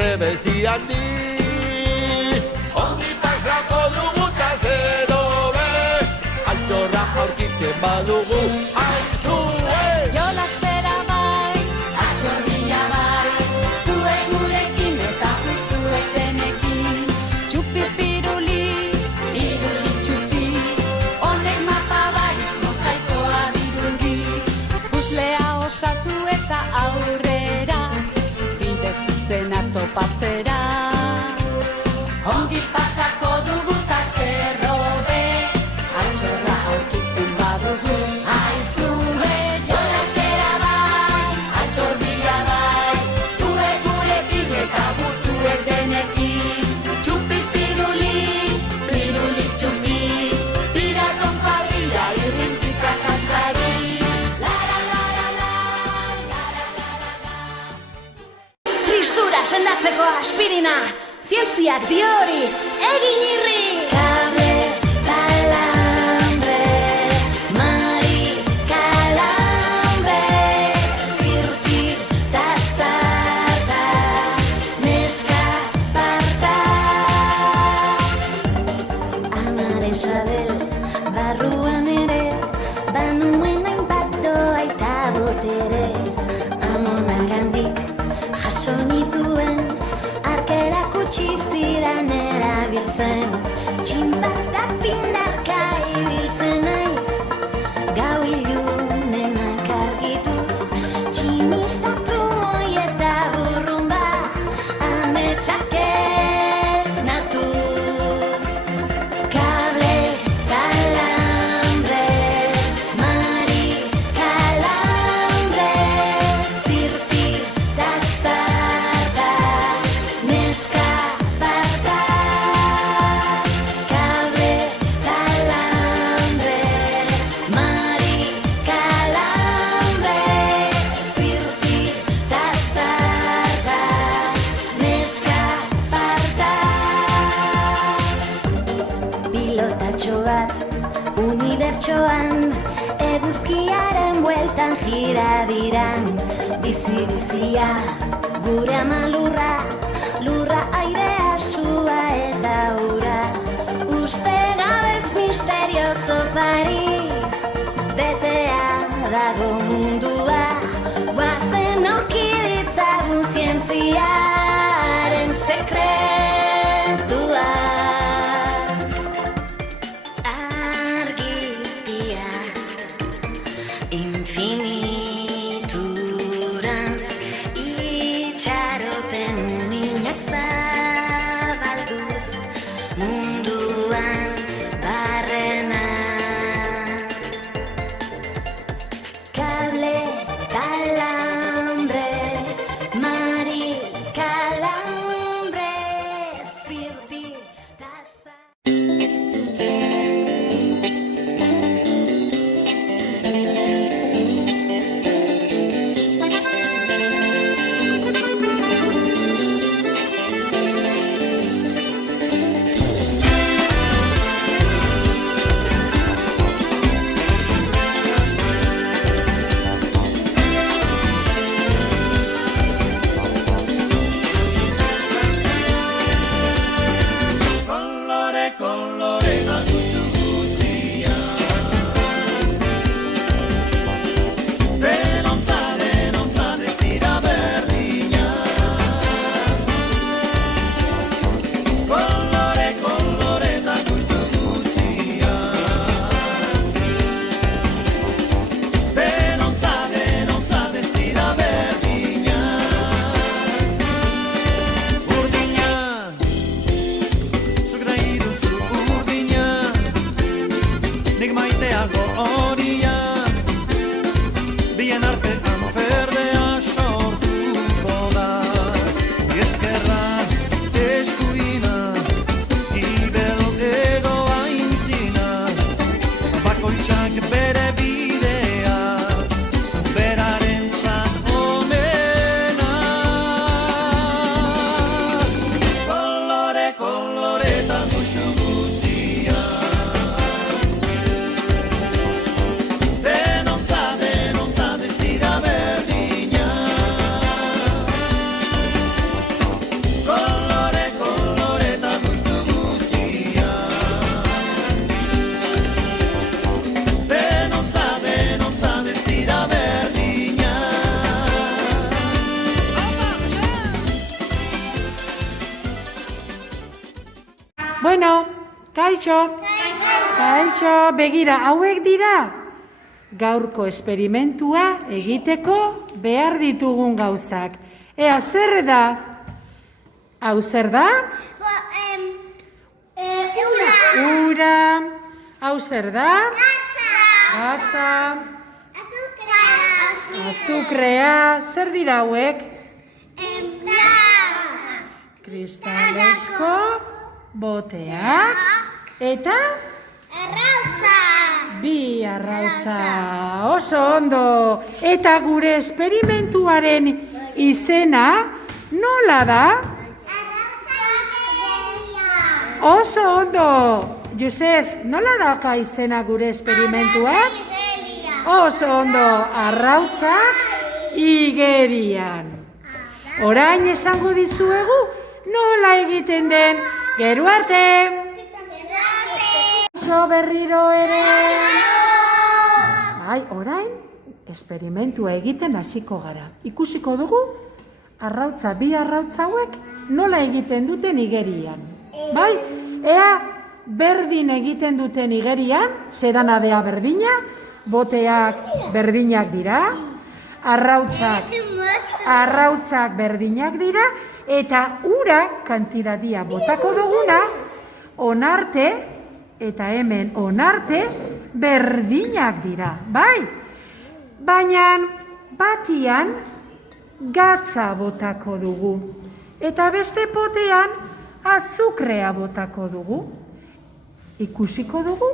trebezi handiz. Ongi pasako dugu ta zero be, altxorra aurkitzen badugu, aizue! Jolas bera bai, altxorria bai, zuek gurekin eta zuek denekin. Txupi piruli, piruli txupi, honek mapa barik mosaikoa dirudi. Puzzlea osatu eta aurrera, bide zuzena topatzera. Ongi pasako dugu ta zerro be, altxorra aurkitzen badugu, aizue! Jolas bera bai, altxorria bai, zuek gurekin eta zuek denekin. Txupi piruli, piruli txupi, piraton kuadrilla irrintzika kantari. Tristura sendatzeko aspirina, zientziak dio hori, egin irri! Kable, kalambre, mari, kalambre, zirti, tazarta, neska, parta. Amaren sabel, barruan ere, banuen hainbat doa eta botere. Amonangandik jaso nituen, arkerak utzi zidan erabiltzen. Txinbata pindarka ibiltzen naiz, gau ilunenak argituz. Tximista trumoi eta burrumba, ametsak esnatuz. Kable, kalambre, mari, kalambre, zirti, tazarta, neska, parta. Kable, kalambre, mari, kalambre, zirti, tazarta, neska, parta. Pilotatxo bat, unibertsoan, eguzkiaren bueltan jiradiran. Bizi-bizia, gure ama lurra, lurra airea, sua eta ura. Uste gabez misterioso Paris, betea dago mundua. Guazen okiditzagun zientziaren sekretua. Argitia, infiniturantz, itxaropen minak zabalduz, munduan barrena. Kable, kalambre, mari, kalambre, zirti, taza. Kolore, kolore da gustu guzia. Denontza, denontza ez dira berdina. Kolore, kolore da gustu guzia. Denontza, denontza ez dira berdina. Urdina, zuk nahi duzu urdina, nik maiteago horia, bien artean ferdea sortuko da. Ezkerra, eskuina, ibel edo aintzina, bakoitzak bere bidea, berarentzat omena. Kolore, koloretan gustu guzia. Denontza, denontza ez dira berdina. Kaixo, begira, hauek dira gaurko esperimentua egiteko behar ditugun gauzak. Ea, zer da? Hau zer da? Ura. Hau zer da? Gatza. Azukrea. Zer dira hauek? Kristalezko boteak. Eta? Bi arrautza. Oso ondo. Eta gure esperimentuaren izena nola da? Oso ondo. Josef, nola dauka izena gure esperimentuak? Oso ondo. Arrautzak igerian. Orain esango dizuegu nola egiten den. Gero arte. Oso berriro ere. Orain esperimentua egiten hasiko gara. Ikusiko dugu bi arrautza hauek nola egiten duten igerian. Bai? Ea berdin egiten duten igerian, sedanadea berdina, boteak berdinak dira, arrautzak berdinak dira, eta ura kantidadia botako duguna, onarte, eta hemen onarte, berdinak dira, bai? Baina batian gatza botako dugu, eta beste potean azukrea botako dugu. Ikusiko dugu,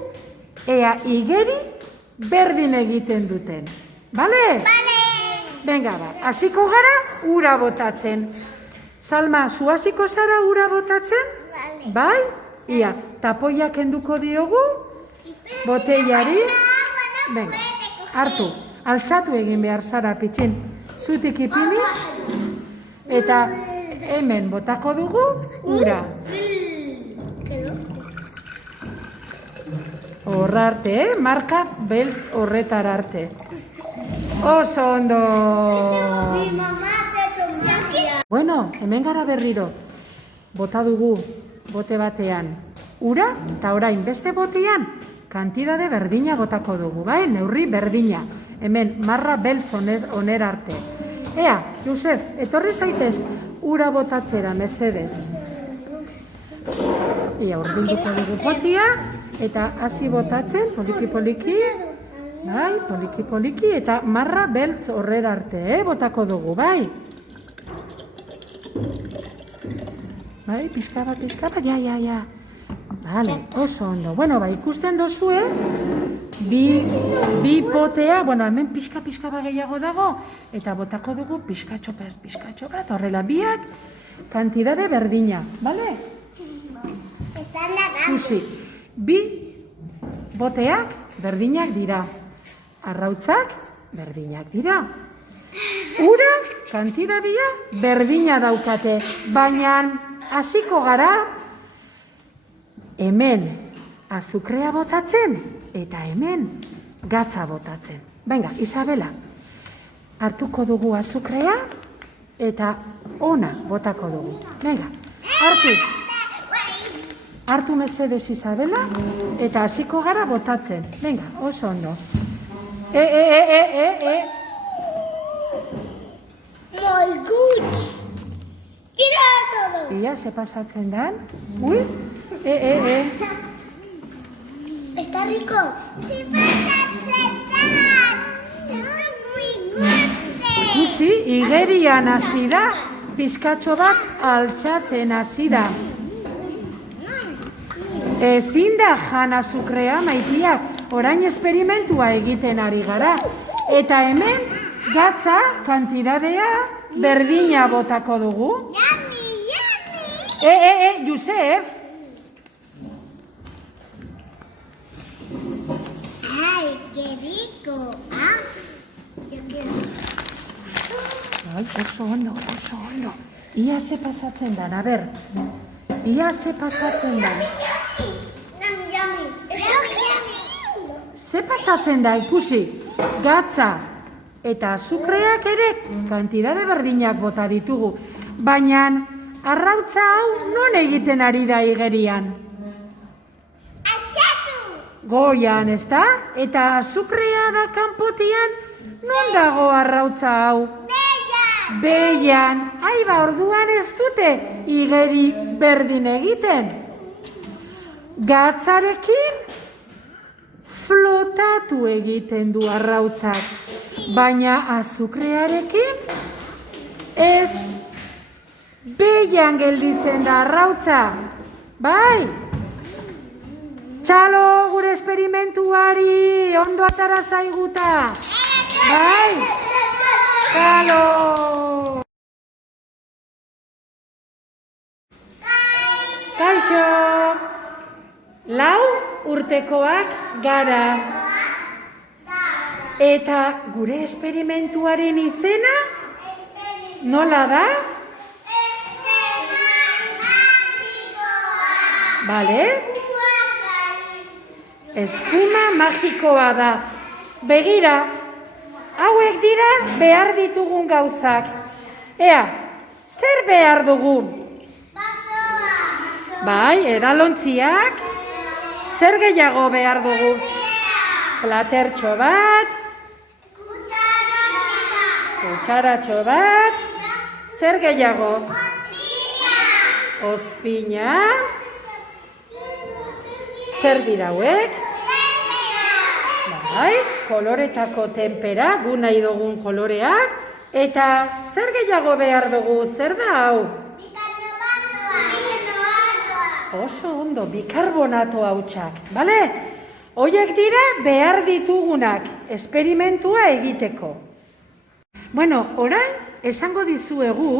ea igeri berdin egiten duten. Bale? Venga, hasiko gara ura botatzen. Salma, zu hasiko zara ura botatzen? Bai? Ia, tapoia kenduko diogu, boteiari. Venga, hartu, altxatu egin behar zara pitxin. Zutik ipini, eta hemen botako dugu ura. Horrarte, marka beltz horretar arte. Oso ondo! Bueno, hemen gara berriro. Bota dugu, bote batean ura, eta orain beste botean kantidade berdina botako dugu, bai? Neurri berdina. Hemen, marra beltz oner arte. Ea, Josef, etorri zaitez ura botatzera, mesedez. Ia, urdinduko dugu potia, eta hasi botatzen, poliki-poliki, bai, poliki-poliki, eta marra beltz horrera arte, botako dugu, bai? Bai, pixka bat, ja. Bale, oso ondo. Bueno, bai, ikusten dozue, bi potea, bueno, hemen pixka bat gehiago dago, eta botako dugu pixkatxo bat, horrela biak, kantidade berdina, bale? Ikusi, bi boteak berdinak dira, arrautzak berdinak dira. Ura, kantidadia berdina daukate, baina hasiko gara hemen azukrea botatzen eta hemen gatza botatzen. Venga, Isabela, hartuko dugu azukrea eta ona botako dugu. Venga, hartu mesedez Isabela eta hasiko gara botatzen. Venga, oso ondo. Muy good. Tira todo. Ia, ze pasatzen dan? Ui, Está rico. Se pasatzen dan. Está muy guste. ikusi, igerian hasi da, pizkatxo bat altxatzen hasi da. Ezin da jan azukrea, maitiak, orain esperimentua egiten ari gara. Eta hemen, gatza, kantidadea, berdina botako dugu. Yummy. Josef. Ay, qué rico. Ah, yo quiero. Ai, oso ondo. Ia ze pasatzen dan, a ber. Ia ze pasatzen dan. Ze pasatzen da, ikusi, gatza eta azukreak ere kantidade berdinak bota ditugu. Baina arrautza hau non egiten ari da igerian? goian, ezta? Eta azukrea da kanpotian, non dago arrautza hau? Beian. Aiba, orduan ez dute igeri berdin egiten. Gatzarekin flotatu egiten du arrautzak, baina azukrearekin ez. Beian gelditzen da arrautza. Bai? Txalo gure esperimentuari, ondo atara zaiguta. Bai? Txalo! Kaixo! 4 urtekoak gara. Eta gure esperimentuaren izena nola da? Bale? Espuma magikoa da. Begira, hauek dira behar ditugun gauzak. Ea, zer behar dugu? Bai, edalontziak. Zer gehiago behar dugu? Platertxo bat. Kutsaratxo bat. Zer gehiago? Ozpina. Zer dira hauek? Bai, koloretako tenpera, gu nahi dugun koloreak. Eta zer gehiago behar dugu? Zer da hau? Oso ondo, bikarbonato hautsak, bale? Hoiek dira behar ditugunak esperimentua egiteko. Bueno, orain esango dizuegu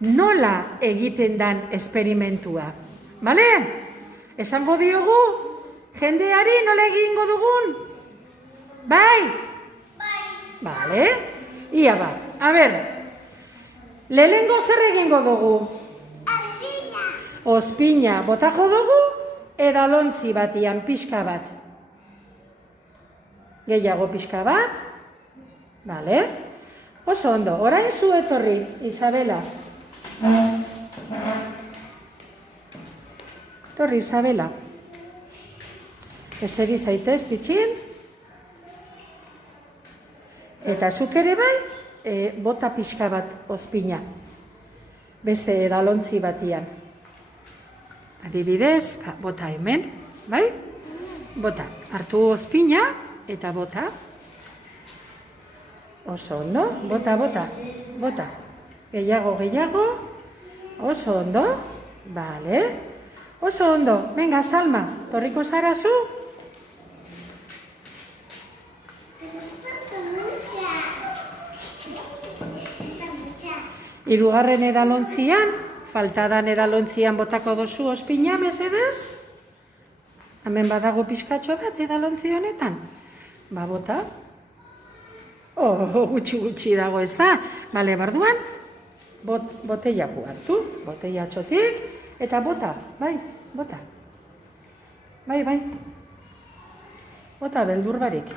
nola egiten dan esperimentua, bale? Esango diogu jendeari nola egingo dugun? Bai? Bale? Ia ba, a ber, lehenengo zer egingo dugu? Ozpina botako dugu, edalontzi batian pixka bat. Gehiago pixka bat. Bale? Oso ondo, orain zu etorri, Isabela. Etorri, Isabela. Eseri zaitez, pitxin. Eta zuk ere bai, bota pixka bat ozpina. Beste edalontzi batian. Adibidez, bota hemen, bai? Bota, hartu ozpina eta bota. Oso ondo, bota, bota, bota. Gehiago, gehiago. Oso ondo, bale. Oso ondo, venga, Salma, torriko zara zu? Hirugarren edalontzian, faltadan edalontzian botako dozu ozpina, mesedez? Hemen badago pixkatxo bat edalontzi honetan? Ba, bota. Gutxi dago ez da. Bale, barduan, boteiaku hartu, boteiatxotik, eta bota, bai, bota. Bai, bai. Bota, beldur barik.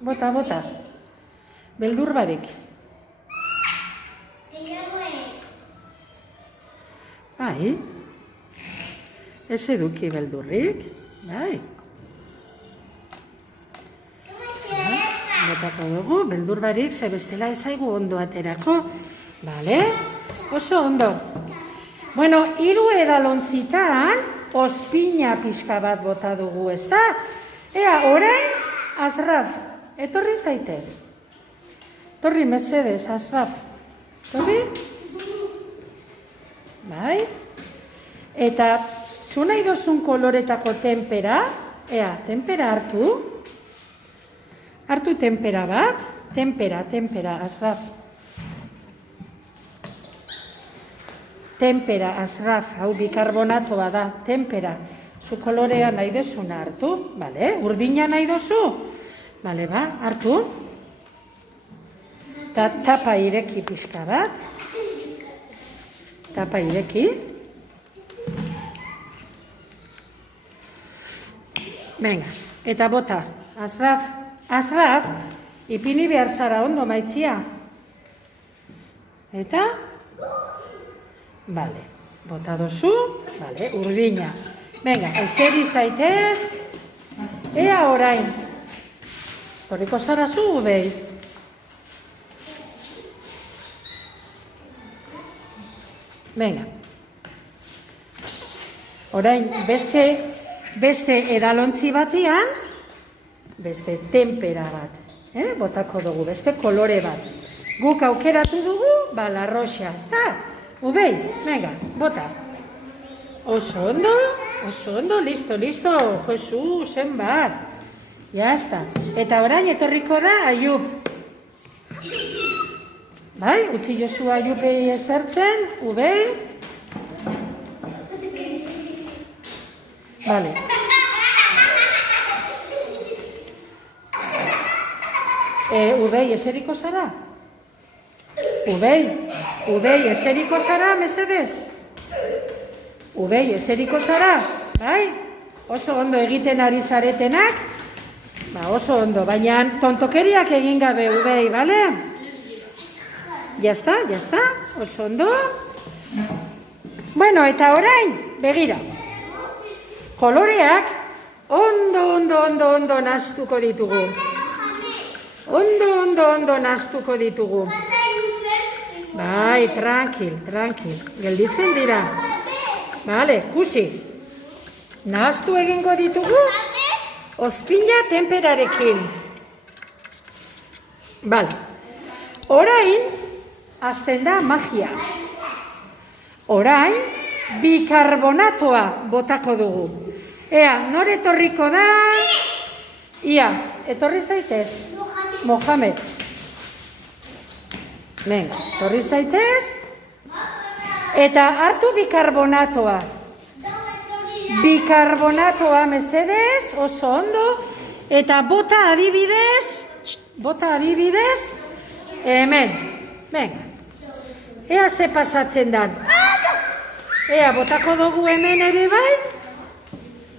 Bota, bota. Beldur barik. Bai, ez eduki beldurrik, bai. Botako dugu, beldur barik, ze bestela ezaigu ondo aterako. Bale, oso ondo. Bueno, 3 edalontzitan, ozpina pixka bat bota dugu, ez da? Ea, orain, Asraf, etorri zaitez. Etorri mesedez, Asraf. Etorri? Bai? Eta zu nahi dozun koloretako tenpera, ea, tenpera hartu. Hartu tenpera bat, tenpera, Asraf. Tenpera, Asraf, hau bikarbonatoa da, tenpera. Zu kolorea nahi dozuna hartu, bale? Urdina nahi dozu? Bale, ba, hartu. Tapa ireki pixka bat. Tapa ireki. Venga, eta bota. Asraf, ipini behar zara ondo maitzia. Eta? Bale, bota dozu, bale, urdina. Venga, eseri zaitez. Ea orain. Torriko zara zu, Ubei? Venga. Orain, beste edalontzi batean, beste tempera bat. Botako dugu, beste kolore bat. Guk aukeratu dugu, la roxa, ezta? Ubei, venga, bota. Oso ondo, listo. Jesu, zenbat. Ya está. Eta orain etorriko da Aiub. Bai, utzi jozu Aiubei ezertzen, Ubei. Vale. Ubei, eseriko zara? Ubei, eseriko zara, mesedez? Ubei, eseriko zara? Bai? Oso ondo egiten ari zaretenak? Oso ondo, baina tontokeriak egin gabe, Ubei, bale? Ya está, oso ondo. Bueno, eta orain, begira. Koloreak ondo nahastuko ditugu. Ondo nahastuko ditugu. Bai, tranquil. Gelditzen dira. Bale, kusi. Nahastu egingo ditugu, ozpina temperarekin. Bale. Orain, hasten da magia. Orain, bikarbonatoa botako dugu. Ea, nor etorriko da? Ia, etorri zaitez? Mohamed. Venga, etorri zaitez? Eta hartu bikarbonatoa. Bikarbonatoa, mesedez, oso ondo. Eta bota adibidez, hemen. Venga. Ea ze pasatzen dan. Ea, botako dugu hemen ere bai.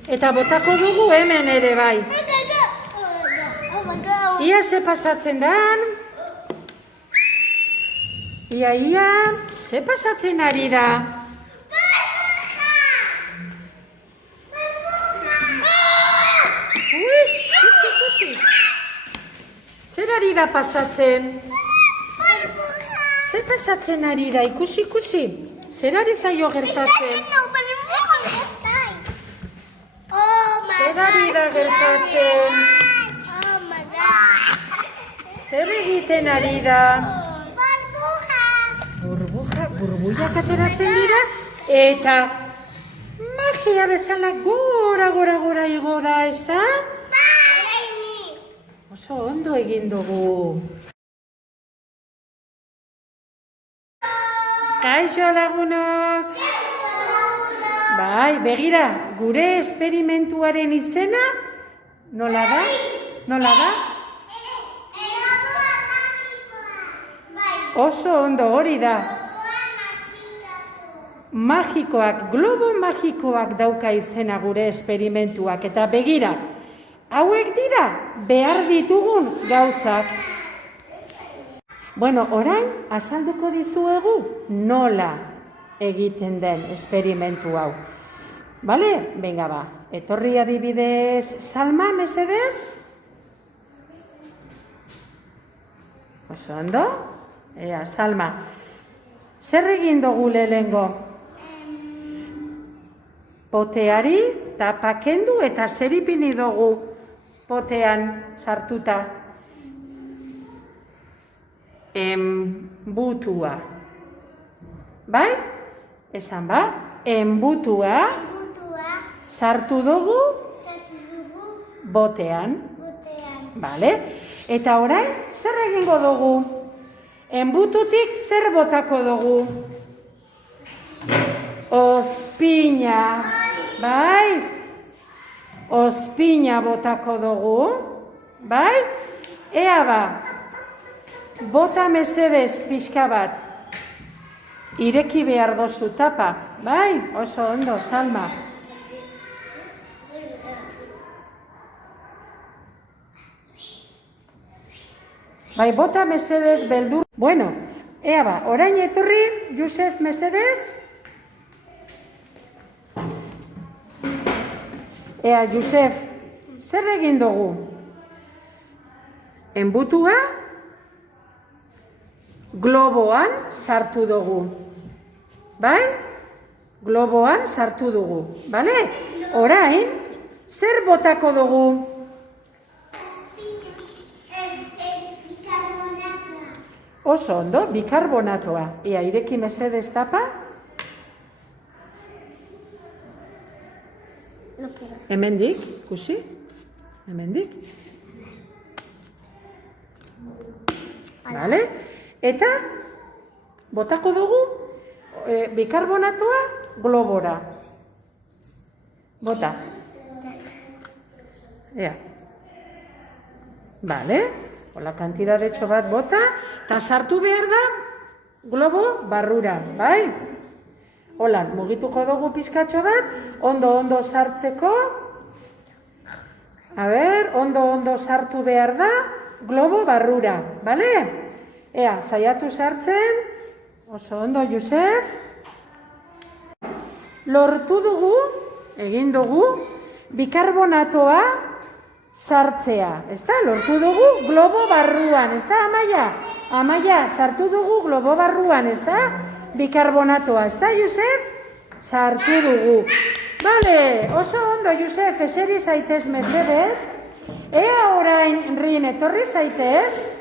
Eta botako dugu hemen ere bai. Ia ze pasatzen dan. Ia, ze pasatzen ari da. Ui, ikusi. Zer ari da pasatzen? Zer pasatzen ari da, ikusi. Zer ari zaio gertatzen? Zer ari da gertatzen? Zer egiten ari da? Burbuiak ateratzen dira, eta magia bezala gora igo da, ez da? Oso ondo egin dugu. Kaixo lagunok! Bai, begira, gure esperimentuaren izena, nola da? Oso ondo hori da. Globo magikoak dauka izena gure esperimentuak. Eta begira, hauek dira behar ditugun gauzak. Bueno, orain, azalduko dizuegu nola egiten den esperimentu hau. Bale? Venga ba, etorri adibidez Salma, mesedez? Oso ondo? Ea, Salma, zer egin dugu lehengo? Poteari tapa kendu eta zer ipini dugu potean sartuta? Enbutua. Bai? Esan ba? Enbutua sartu dugu botean. Bale? Eta orain, zer egingo dugu? Enbututik zer botako dugu? Ozpina. Bai? Ozpina botako dugu. Bai? Ea ba. Bota mesedez pixka bat. Ireki behar dozu tapa. Bai? Oso ondo, Salma. Bai, bota mesedez beldur. Bueno, ea ba, orain etorri, Josef mesedez. Ea, Josef, zer egin dugu? Enbutua globoan sartu dugu. Bai? Globoan sartu dugu. Bale? Orain, zer botako dugu? Bikarbonatua. Oso ondo, bikarbonatoa. Ea, ireki mesedez tapa. Hemendik, ikusi? Hemendik. Vale? Eta botako dugu bikarbonatoa globora. Bota. Ea. Vale? Hola, kantidadetxo bat bota, eta sartu behar da globo barrura, bai? Holan, mugituko dugu pizkatxo bat, ondo sartzeko. A ber, ondo sartu behar da globo barrura, bale? Ea, saiatu sartzen, oso ondo, Josef. Lortu dugu, egin dugu, bikarbonatoa sartzea, ezta? Lortu dugu globo barruan, ezta, Amaia? Amaia, sartu dugu globo barruan, ezta? Bikarbonatoa, ezta, Josef? Sartu dugu. Bale, oso ondo, Josef, eseri zaitez mesedez. Ea orain, Rin, etorri zaitez.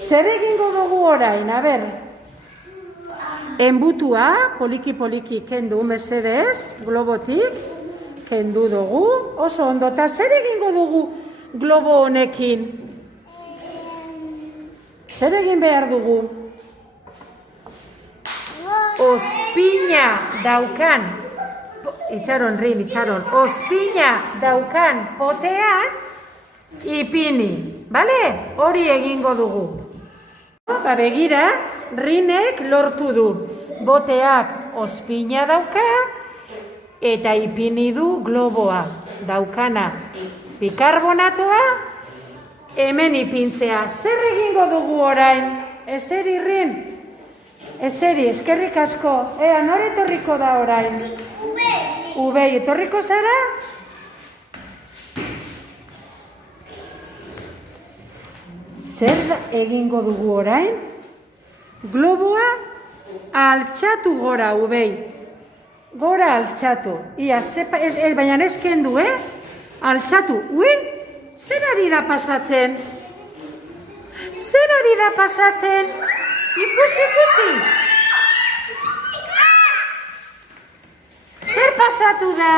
Zer egingo dugu orain, a ber. Enbutua, poliki kendu mesedez, globotik, kendu dugu. Oso ondo, eta zer egingo dugu globo honekin? Zer egin behar dugu? Ospina daukan, itxaron, Rin, itxaron, ospina daukan potean ipini, bale? Hori egingo dugu. Ba, begira, Rinek lortu du. Boteak ospina dauka eta ipini du globoa daukana. Bikarbonatoa hemen ipintzea. Zer egingo dugu orain? Eseri, Rin? Eseri, eskerrik asko. Ea, nor etorriko da orain? Ubei, etorriko zara? Zer egingo dugu orain? Globoa altxatu gora, Ubei. Gora altxatu. Ia, baina ez kendu, Altxatu. Ui, zer ari da pasatzen? Zer ari da pasatzen? Ikusi. Zer pasatu da?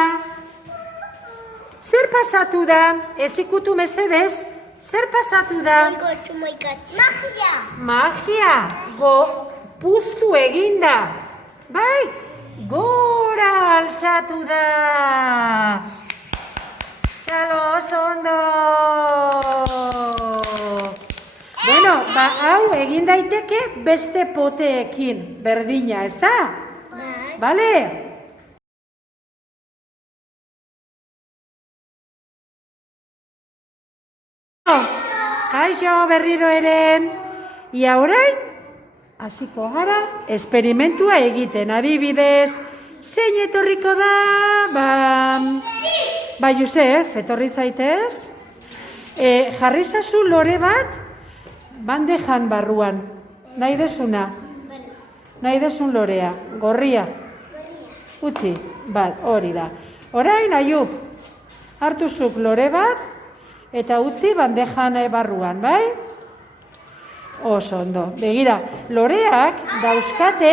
Zer pasatu da? Ez ikutu mesedez? Zer pasatu da? Magia! Puztu eginda! Bai? Gora altxatu da! Txalo, oso ondo! Bueno, ba, hau egin daiteke beste poteekin berdina, ez da? Bale? Kaixo, berriro ere. Ia orain, hasiko gara, esperimentua egiten. Adibidez, zein etorriko da? Ba, Josef, etorri zaitez. Jarri zazu lore bat, bandejan barruan. Nahi desuna? Nahi desun lorea? Gorria? Utzi, bat, hori da. Orain, Aiub, hartu zuk lore bat, eta utzi bandejan barruan, bai? Oso ondo. Begira, loreak dauzkate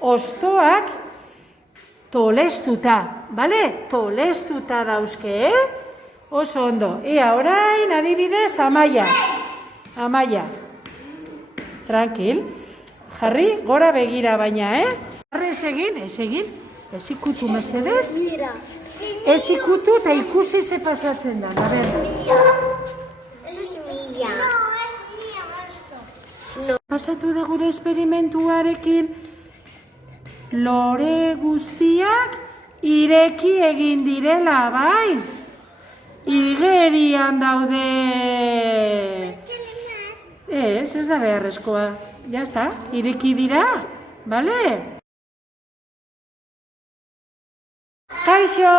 hostoak tolestuta, bale? Tolestuta dauzke, Oso ondo. Ia, orain, adibidez, Amaia. Amaia. Tranquil. Jarri, gora begira baina, Jarri ez egin. Ez ikutu mesedez. Ez ikutu eta ikusi ze pasatzen da. Pasatu da gure esperimentuarekin. Lore guztiak ireki egin direla, bai? Igerian daude. Ez da beharrezkoa. Ya está, ireki dira, bale? Kaixo!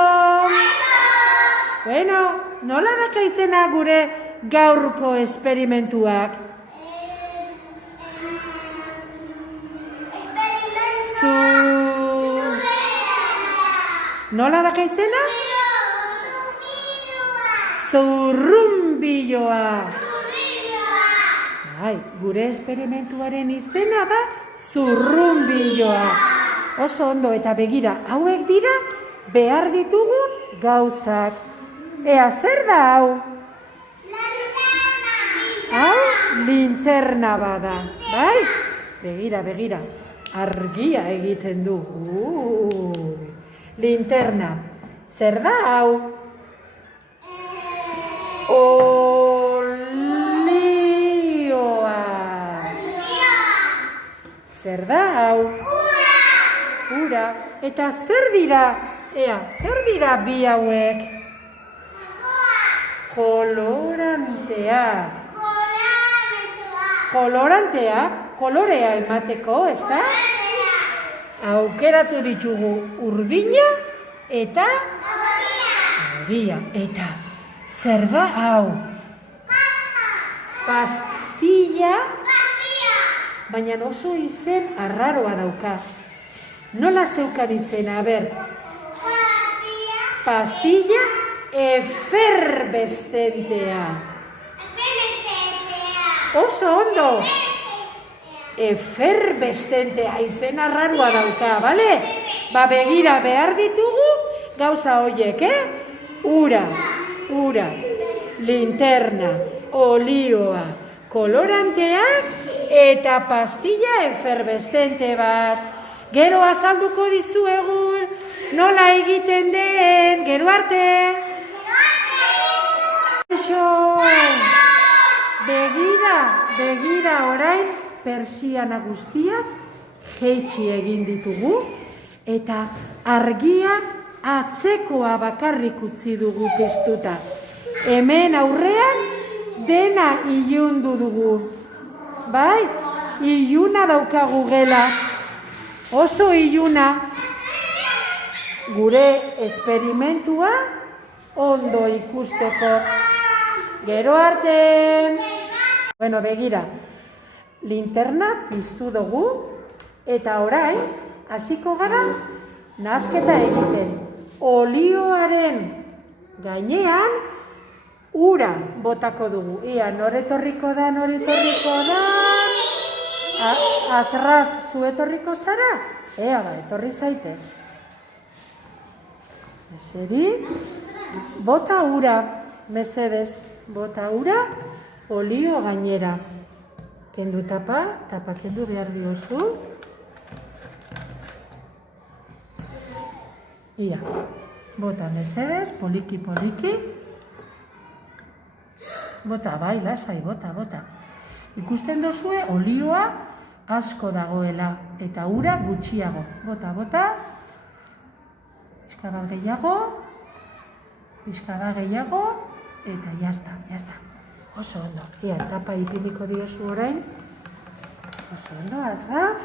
Bueno, nola daka izena gure gaurko esperimentuak? Nola daka izena? Zurrunbiloa. Bai, gure esperimentuaren izena da zurrunbiloa. Oso ondo eta begira, hauek dira behar ditugun gauzak. Ea, zer da hau? Hau linterna bada, bai? Begira, begira, argia egiten du. Linterna, zer da hau? Olioa. Zer da hau? Ura. Eta zer dira? Ea, zer dira bi hauek? Koloranteak. Koloranteak, kolorea emateko, ez da? Aukeratu ditugu urdina eta horia. Eta zer da hau? Pastilla. Baina oso izen arraroa dauka. Nola zeukan izena, a ber? Pastilla efervescentea. Oso ondo. Efervescentea izen arraroa dauka, bale? Ba begira behar ditugu gauza hoiek, Ura, linterna, olioa, koloranteak eta pastilla efervescente bat. Gero azalduko dizuegun nola egiten den, gero arte. Begira orain persiana guztiak jeitsi egin ditugu eta argia atzekoa bakarrik utzi dugu piztuta. Hemen aurrean dena ilundu dugu. Bai, iluna daukagu gela. Oso iluna. Gure esperimentua ondo ikusteko. Gero arte. Bueno, begira. Linterna piztu dugu eta orain hasiko gara nahasketa egiten. Olioaren gainean ura botako dugu. Ia, noretorriko da? Azraf, zu etorriko zara? Ea, ba, etorri zaitez. Eseri, bota ura, mesedez, bota ura, olio gainera. Kendu tapa kendu behar diozu. Ia, bota mesedez, poliki. Bota, bai, lasai, bota. Ikusten dozue, olioa asko dagoela, eta ura gutxiago. Bota. Pizka bat gehiago, eta jazta. Oso ondo. Ia, tapa ipiniko diozu orain. Oso ondo, Azraf.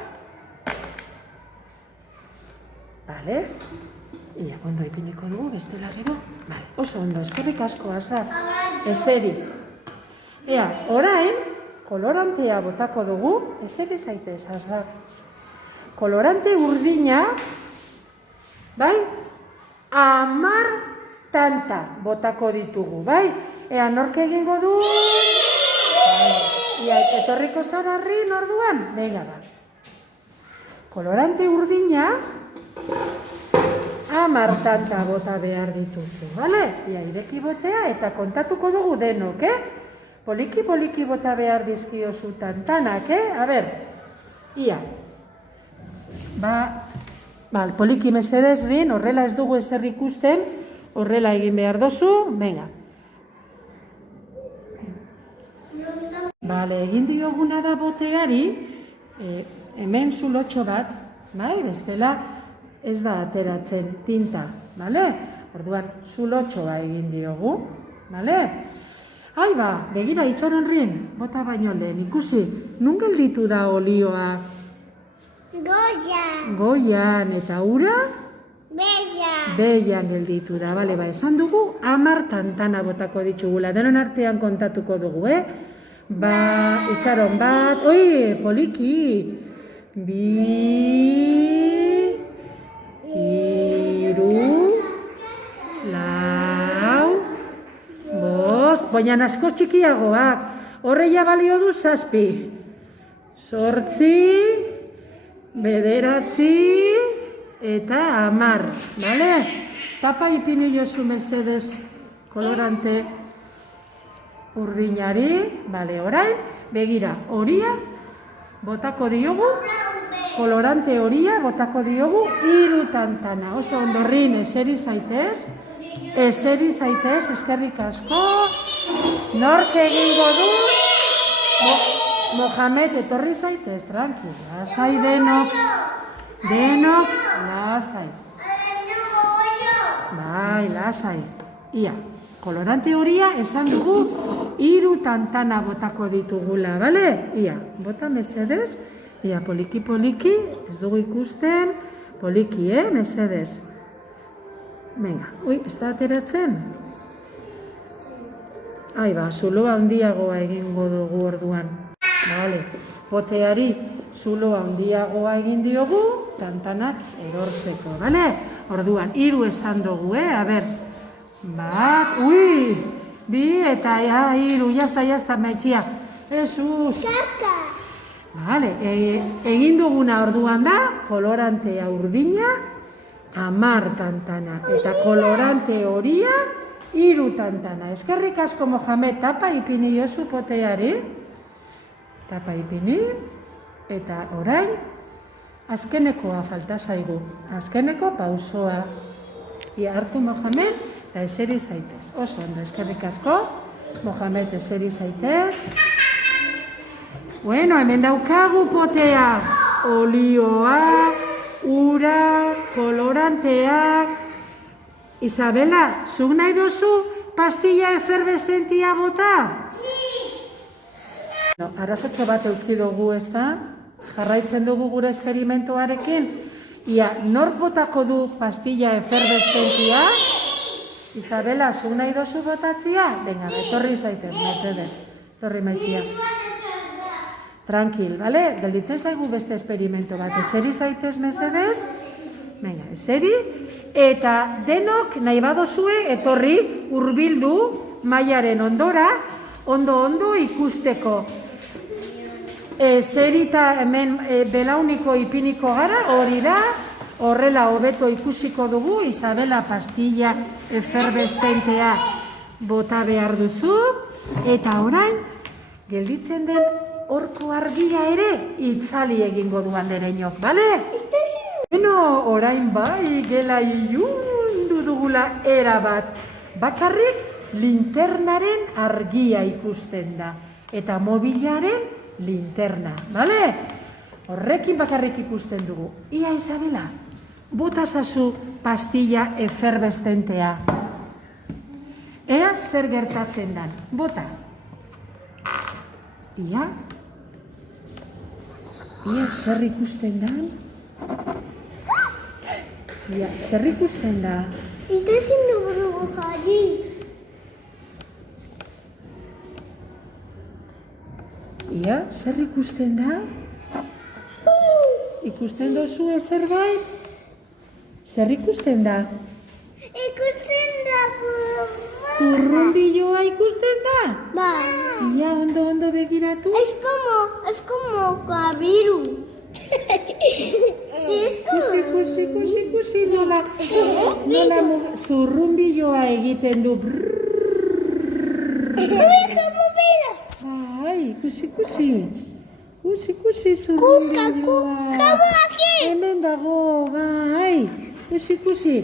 Bale. Ia, ondo ipiniko dugu, bestela gero. Bale, oso ondo, eskerrik asko, Azraf. Eseri. Ea, orain, kolorantea botako dugu. Eseri zaitez, Azraf. Kolorante urdina, bai? 10 tanta botako ditugu, bai? Ea, nork egingo du? Ia, etorriko zararri orduan? Venga, ba. Kolorante urdina, 10 tanta bota behar dituzu, bale? Ia, ireki botea eta kontatuko dugu denok, Poliki bota behar dizkiozu tantanak, A ber, ia. Ba, poliki mesedez, horrela ez dugu ezer ikusten, horrela egin behar dozu, venga. Bale, egin dioguna da boteari, hemen zulotxo bat, bai, bestela ez da ateratzen tinta, bale? Orduan, zulotxoa egin diogu, bale? Ai ba, begira itxoron rien, bota baino lehen, ikusi, nun gelditu da olioa? Goian. Goian, eta ura? Besan. Beian gelditu da, bale, ba, esan dugu, 10 tantana botako ditugula, denon artean kontatuko dugu, Ba, itxaron bat, oi, poliki, 2, 3, 4, 5, baina asko txikiagoak, horreia balio du 7, 8, 9, eta 10, bale? Tapa ipini jozu mesedez kolorante urdinari, bale, orain, begira, horia botako diogu, kolorante horia botako diogu 3 tantana. Oso ondorrin eseri zaitez, eskerrik asko, nork egingo du, Mohamed, etorri zaitez, tranquil, lasai denok, lasai. Bai, lasai. Ia, kolorante horia esan dugu 3 tantana botako ditugula, bale? Ia, bota mesedez, ia, poliki, ez dugu ikusten, poliki, mesedez. Venga, ui, ez da ateratzen? Ba, zuloa handiagoa egingo dugu orduan. Bale, boteari zuloa handiagoa egin diogu, tantanak erortzeko, bale? Orduan, 3 esan dugu, a ber, bat, ui, 2 eta 3, jazta, maitxia, Jesus. Kaka. Bale, egin duguna orduan da, kolorantea urdina, 10 tantana, eta kolorante horia, 3 tantana. Eskerrik asko, Mohamed, tapa ipini jozu poteari, tapa ipini, eta orain, azkenekoa falta zaigu, azkeneko pausoa. Ia hartu, Mohamed, eta eseri zaitez. Oso ondo, eskerrik asko, Mohamed, eseri zaitez. Bueno, hemen daukagu potea, olioa, ura, koloranteak. Isabela, zuk nahi duzu pastilla efervescentia bota? Arrazotxo bat euki dugu, ez da? Jarraitzen dugu gure esperimentoarekin. Ia, nork botako du pastilla efervescentia? Isabela, zuk nahi duzu botatzia? Venga, etorri zaitez, mesedez. Etorri maitzia. Tranquil, bale? Gelditzen zaigu beste esperimento bat. Eseri zaitez, mesedez? Venga, eseri. Eta denok nahi badozue etorri hurbildu mailaren ondora, ondo ikusteko. Zerita hemen belauniko ipiniko gara, hori da, horrela hobeto ikusiko dugu, Isabela pastilla efervescentea bota behar duzu, eta orain, gelditzen den horko argia ere, itzali egingo duan dereinok, bale? Bueno, orain bai, gela ilundu dugula erabat, bakarrik linternaren argia ikusten da, eta mobilaren linterna, bale? Horrekin bakarrik ikusten dugu. Ia, Isabela, bota zazu pastilla efervescentea. Ea zer gertatzen dan, bota. Ia, zer ikusten dan? Ia, zer ikusten da? Está haciendo burbuja allí. Ia, zer ikusten da? Ikusten dozu zerbait? Zer ikusten da? Ikusten da burbuja. Zurrunbiloa ikusten da? Bai. Ia, ondo begiratu? Es como Gabiru. Sí, es como... Ikusi, nola zurrunbiloa egiten du. Bai, ikusi zurrunbiloa. Hemen dago, bai, ikusi.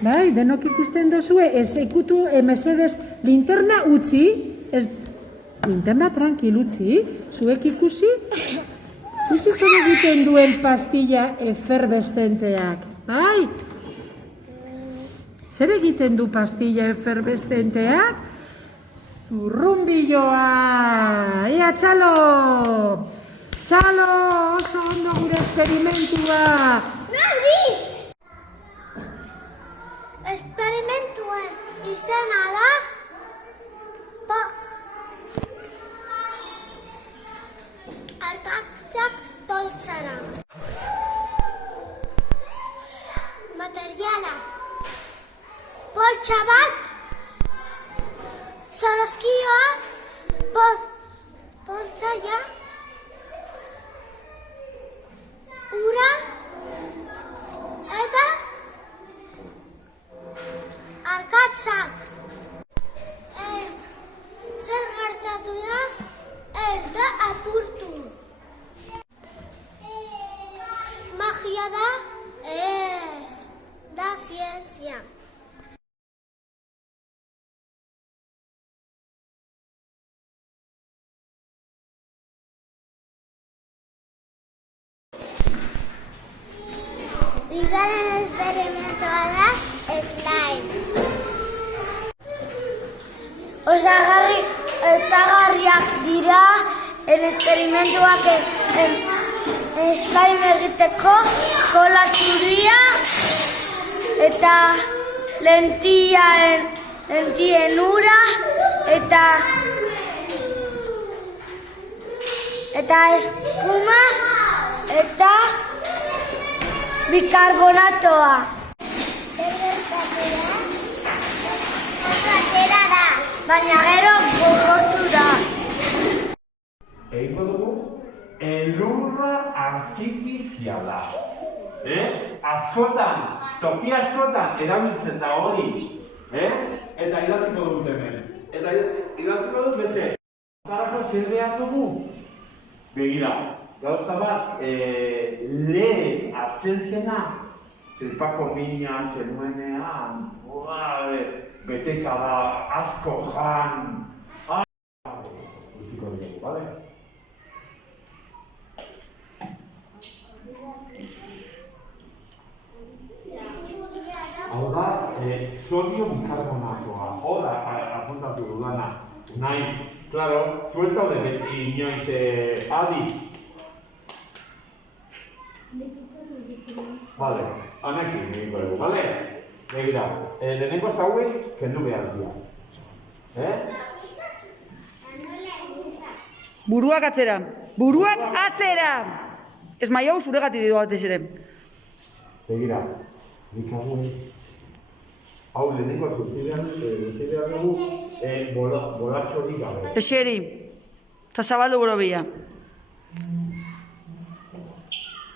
Bai, denok ikusten dozue, ez ikutu mesedez linterna utzi, linterna tranquil utzi, zuek ikusi zer egiten duen pastilla efervescenteak, bai? Zer egiten du pastilla efervescenteak? Zurrunbiloa! Ea, txalo! Txalo! Oso ondo gure esperimentua! duen izena da arkatzak poltsara. Materiala. Poltsa bat, Soroskioa, poltsaia, ura, eta arkatzak. Zer gertatu da? Ez da apurtu. Magia da? Ez. Da zientzia. Bigarren esperimentua da slime. Osagarriak dira esperimentuak slime egiteko kola txuria eta lentien ura eta espuma eta bikarbonatoa. Zer gertatu da? Atera da. Baina gero gogortu da. Egingo dugu, elurra artifiziala. Askotan, toki askotan erabiltzen da hori. Eta idatziko dut hemen. Eta idatziko dut bete. Zarako zer behar dugu? Begira, gauza bat, lehen hartzen zena, zirpako minean, zenuenean, beteka da, asko jan. Guztiko dugu, bale? Hau da, sodio bikarbonatoa, hor apuntatu dudana, nahi. Claro, zuet zaude beti inoiz adi. Vale, anekin egingo dugu, bale? Begira, lehenengo zauei kendu behar dira. Buruak atzera! Buruak atzera! Ez maio zuregatik dio batez ere. Begira, bikagun, hau lehenengo utzi behar dugu bolatxorik gabe. Eseri, eta zabaldu borobila.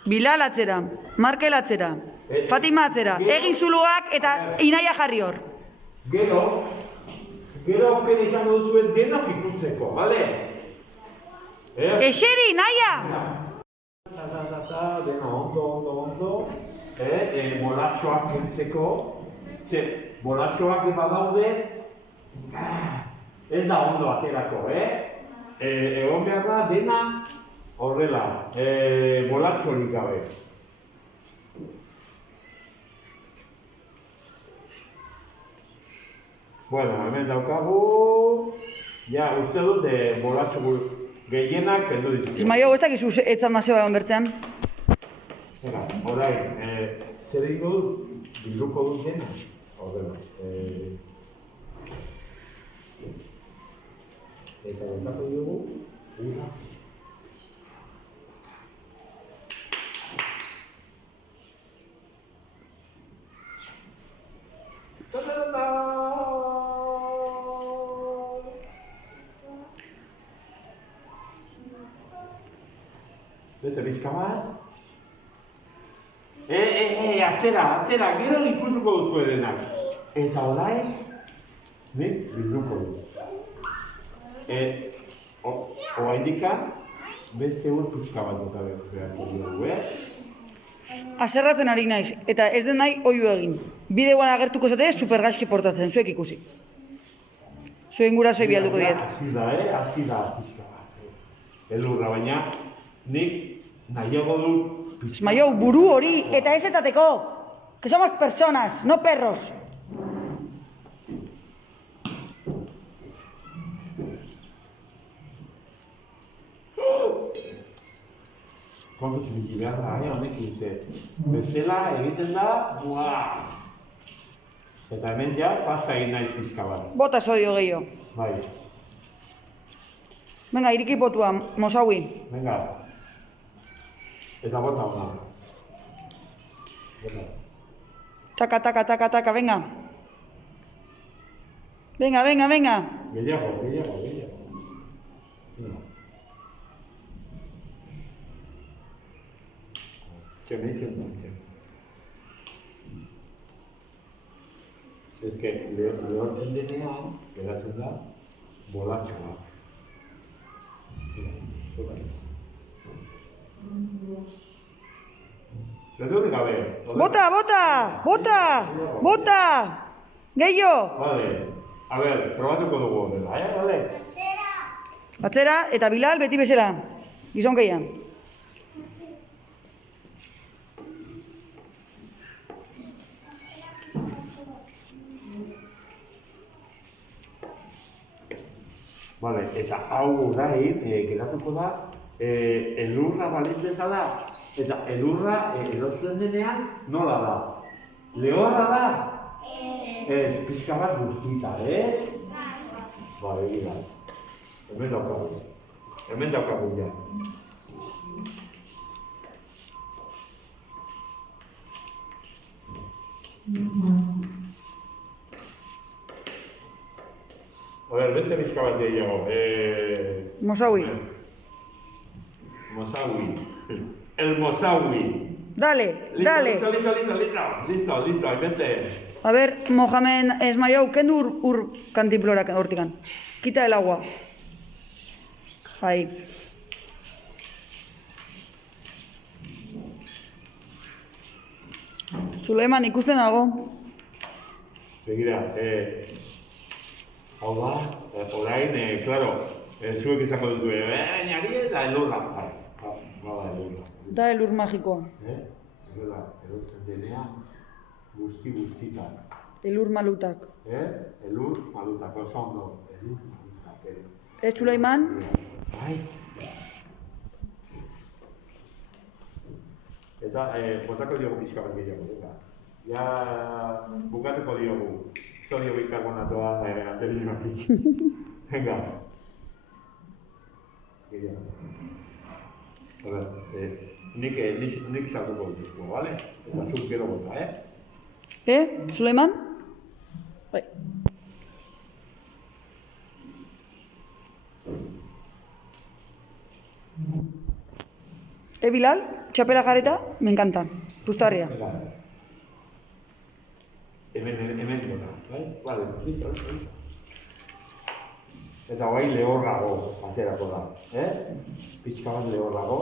Bilal atzera, Markel atzera, Fatima atzera, egin zuluak eta Inaia jarri hor. Gero aukera izango duzuen denak ikutzeko, bale? Eseri, Inaia! Dena ondo, bolatxoak kentzeko, bolatxoak badaude, ez da ondo aterako, egon behar da dena horrela, bolatxorik gabe. Bueno, hemen daukagu, ja, uste dut bolatxo gehienak kendu ditu. Ez maio, ez dakizu etzan nazioa egon bertzean. Orain, zer egingo dut, bilduko dut dena. Horrela, eta bentako dugu, ura. Beste bizka bat. Atzera, gero ikusuko duzu edenak. Eta orain, bilduko dut. Oraindikan, beste ur puzka bat dut beharko dugu, Aserratzen ari naiz, eta ez den nahi oiu egin. Bideoan agertuko zate supergaizki portatzen, zuek ikusi. Zuen gurasoi bialduko diet. Hasi da puzka bat. Elurra, baina nik nahiago dut. Maio, buru hori, eta ez etateko. Que somos personas, no perros. Kontuz biki behar da, honekin ze. Bezela egiten da, buah! Eta hemen ja, pasa egin naiz pizka bat. Bota sodio gehiago. Bai, Venga, iriki potua, mosaui. venga. Eta bota ona. Venga. Taka, taka, taka, taka, venga. Venga, venga, venga. Gehiago. Venga. Txemitzen da. Ez que lehortzen denean, geratzen da, bolatxoa. Zerdurik gabe. Bota, bota, bota, bota. Gehiago. Vale. A ver, probatuko dugu horrela, vale? Atzera eta Bilal beti bezala. Gizonkeian. Vale, eta hau orain, geratuko da, elurra balitz bezala, eta elurra erotzen denean nola da? Lehorra da? Ez, pixka bat guztita, Ba, begira. Hemen daukagu ja. A ver, beste pixka bat gehiago. Mosaui. Mosaui. El Mosaui. Dale, dale. Listo, beste. A ver, Mohamed Esmayou, kendu ur kantinplorak hortikan. Quita el agua. Ahí. Suleiman, ikusten dago. Begira, hau da, orain, claro, zuek izango duzu, bainari eta elurra. Bada elurra. Da elur magikoa. Elurra, erotzen denean, guztita. Elur malutak. Elur malutak, oso ondo. Elur malutak. Ez, Suleiman? Bai. Eta, botako diogu pixka bat gehiago, eta. Ja, bukatuko diogu. Sodio bikarbonatoa, anteriormatik. Venga. Gehiago. A ver, nik sartuko dituko, vale? Eta zuk gero bota, Suleiman? Bai. Bilal, txapela jarreta, me encanta. Pustarria. Hemen gona, bai? Vale, listo. Eta guai lehorrago aterako da, Pixka bat lehorrago,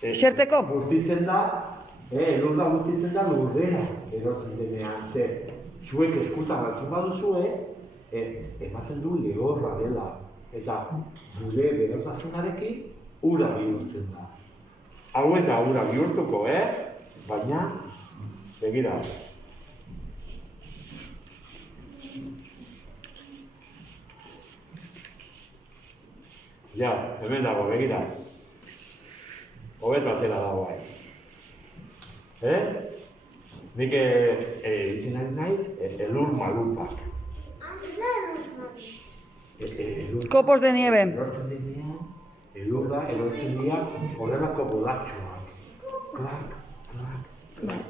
Xerteko? Guztitzen da, elurra guztitzen da lurrera erotzen denean, zuek eskutan batzun baduzue, ematen du lehorra dela, eta gure berotasunarekin ura bihurtzen da. Hau eta ura bihurtuko, baina, begira. Ja, hemen dago, begira. Hobeto atera dago, Nik egiten ari naiz, elur malupak. Kopos de nieve. Erortzen denean, elurra, erortzen dira, horrelako bolatxoak. Klak, klak.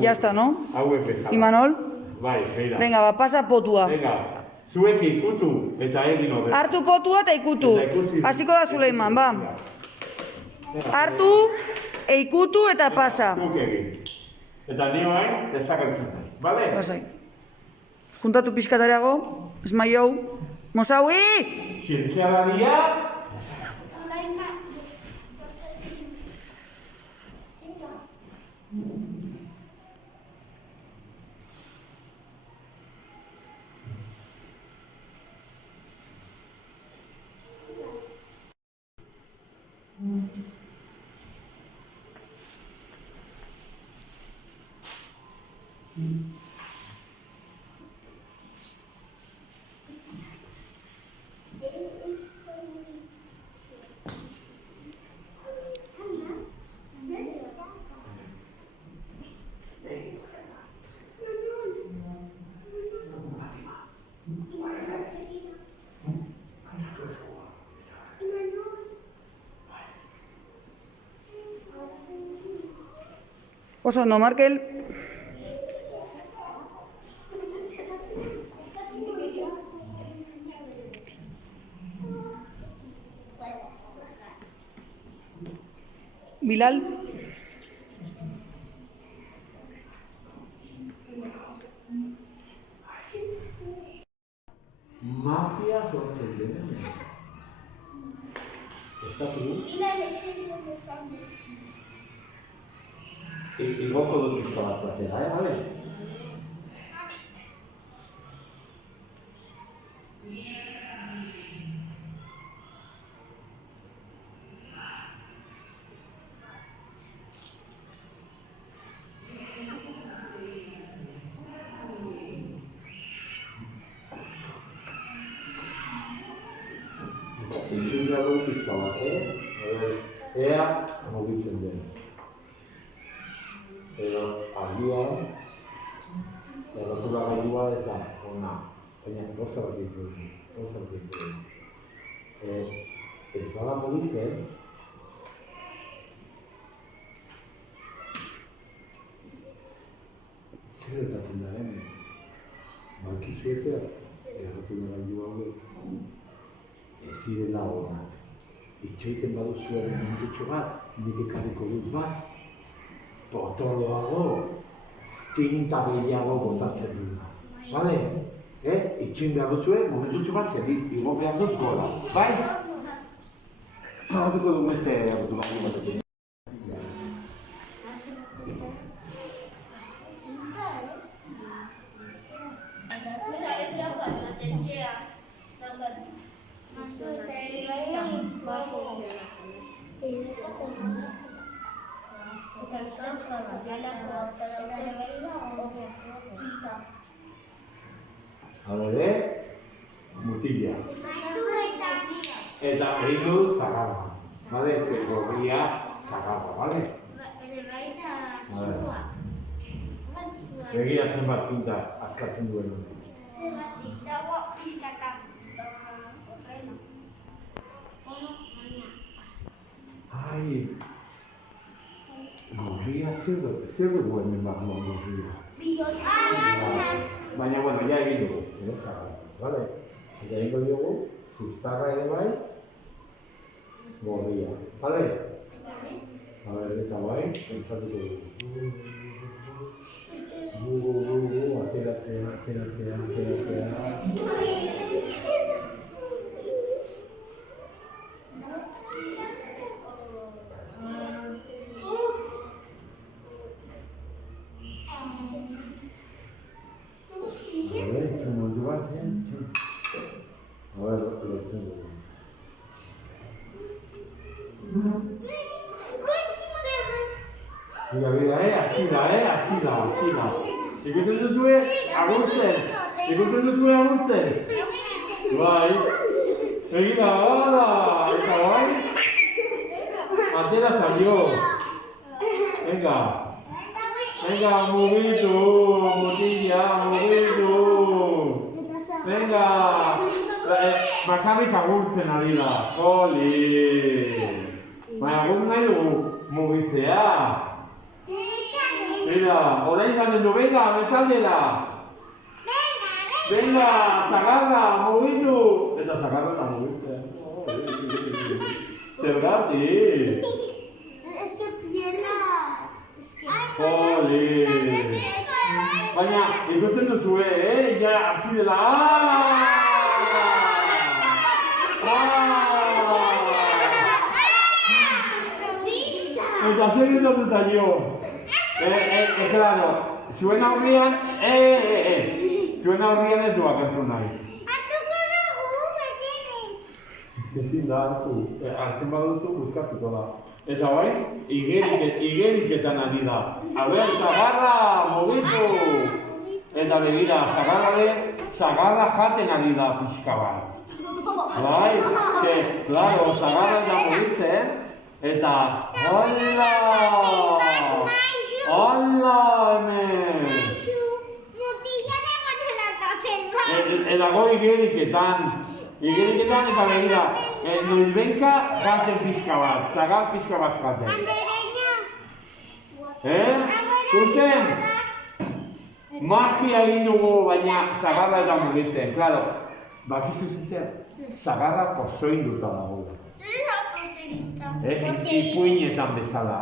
Ya está, ¿no? Hauek bezala. Imanol? Bai, begira. Venga, ba, pasa potua. Venga, zuek ikutu eta egin horrela. Hartu potua eta ikutu. Hasiko da Suleiman, ba. Hartu, ikutu eta pasa. Zuk egin. Eta ni orain, desagertzen zait, bale? Lasai. Juntatu pixkatariago, Esmayou. Mosaui! Zientzialaria, Oso ondo, Markel. Bilal. Mafia sortzen denen. Estatu du? Igoko dut pixka bat batera, bale? Entzun behar dut pixka bat, ea mugitzen den. Edo argian, errotura gailua eta ona. Baina gauza bat ditugu. Ez bada mugitzen, zer gertatzen da hemen? Balkizu ezer, errotura gailua hauek. Ez direla onak. Itxoiten baduzue momentutxo bat, nik ekarriko dut bat, potoloago, tinta gehiago botatzen duna. Bale? Itxoin behar duzue, momentutxo bat, zer igo behar dut gola. Bai? Zabatuko dugu beste errotu bat batekin. Habere, mutila. Eta egin dut zagarra. Bale? Gorria zagarra, bale? Begira zenbat tinta azkatzen duen honek. Ai, gorria zer dugu hemen barruan gorria? Baina, bueno, ja egin dugu, zagarra, bale? Eta egingo diogu, ziztarra ere bai, gorria, bale? Eta bai, entzatuko dugu. Ateratzea. Mira, así da. Ikusten duzue agurtzen. Bai. Egira, hala, eta bai. Atera zaio. Venga, mugitu, mutila, mugitu. Venga. Bakarrik agurtzen ari da. Joli. Baina guk nahi dugu mugitzea. Mira, orain zaten du, venga, bezaldera. Venga, zagarra, mugitu. Eta zagarra eta mugitzea. Zergatik. Joli. Baina, ikusten duzue, ja, hasi dela. Eta zer gertatu zaio. Claro, zuen aurrian, zuen aurrian ez du agertu nahi. Hartuko dugu, mesedez. Ezin da, hartzen baduzu, buskatuko da. Eta bai, igeriketan ari da. Aber, zagarra, mugitu! Eta begira, zagarra jaten ari da pixka bat. Bai, claro, zagarra da mugitzen, eta hola! Hola, hemen! Eta goi igeriketan eta begira, noizbenka jaten pixka bat, zagar pixka bat jaten. Zuzen, magia egin dugu, baina zagarra eta mugitzen, klaro. Bakizu zer, zagarra pozoinduta dago. Ipuinetan bezala.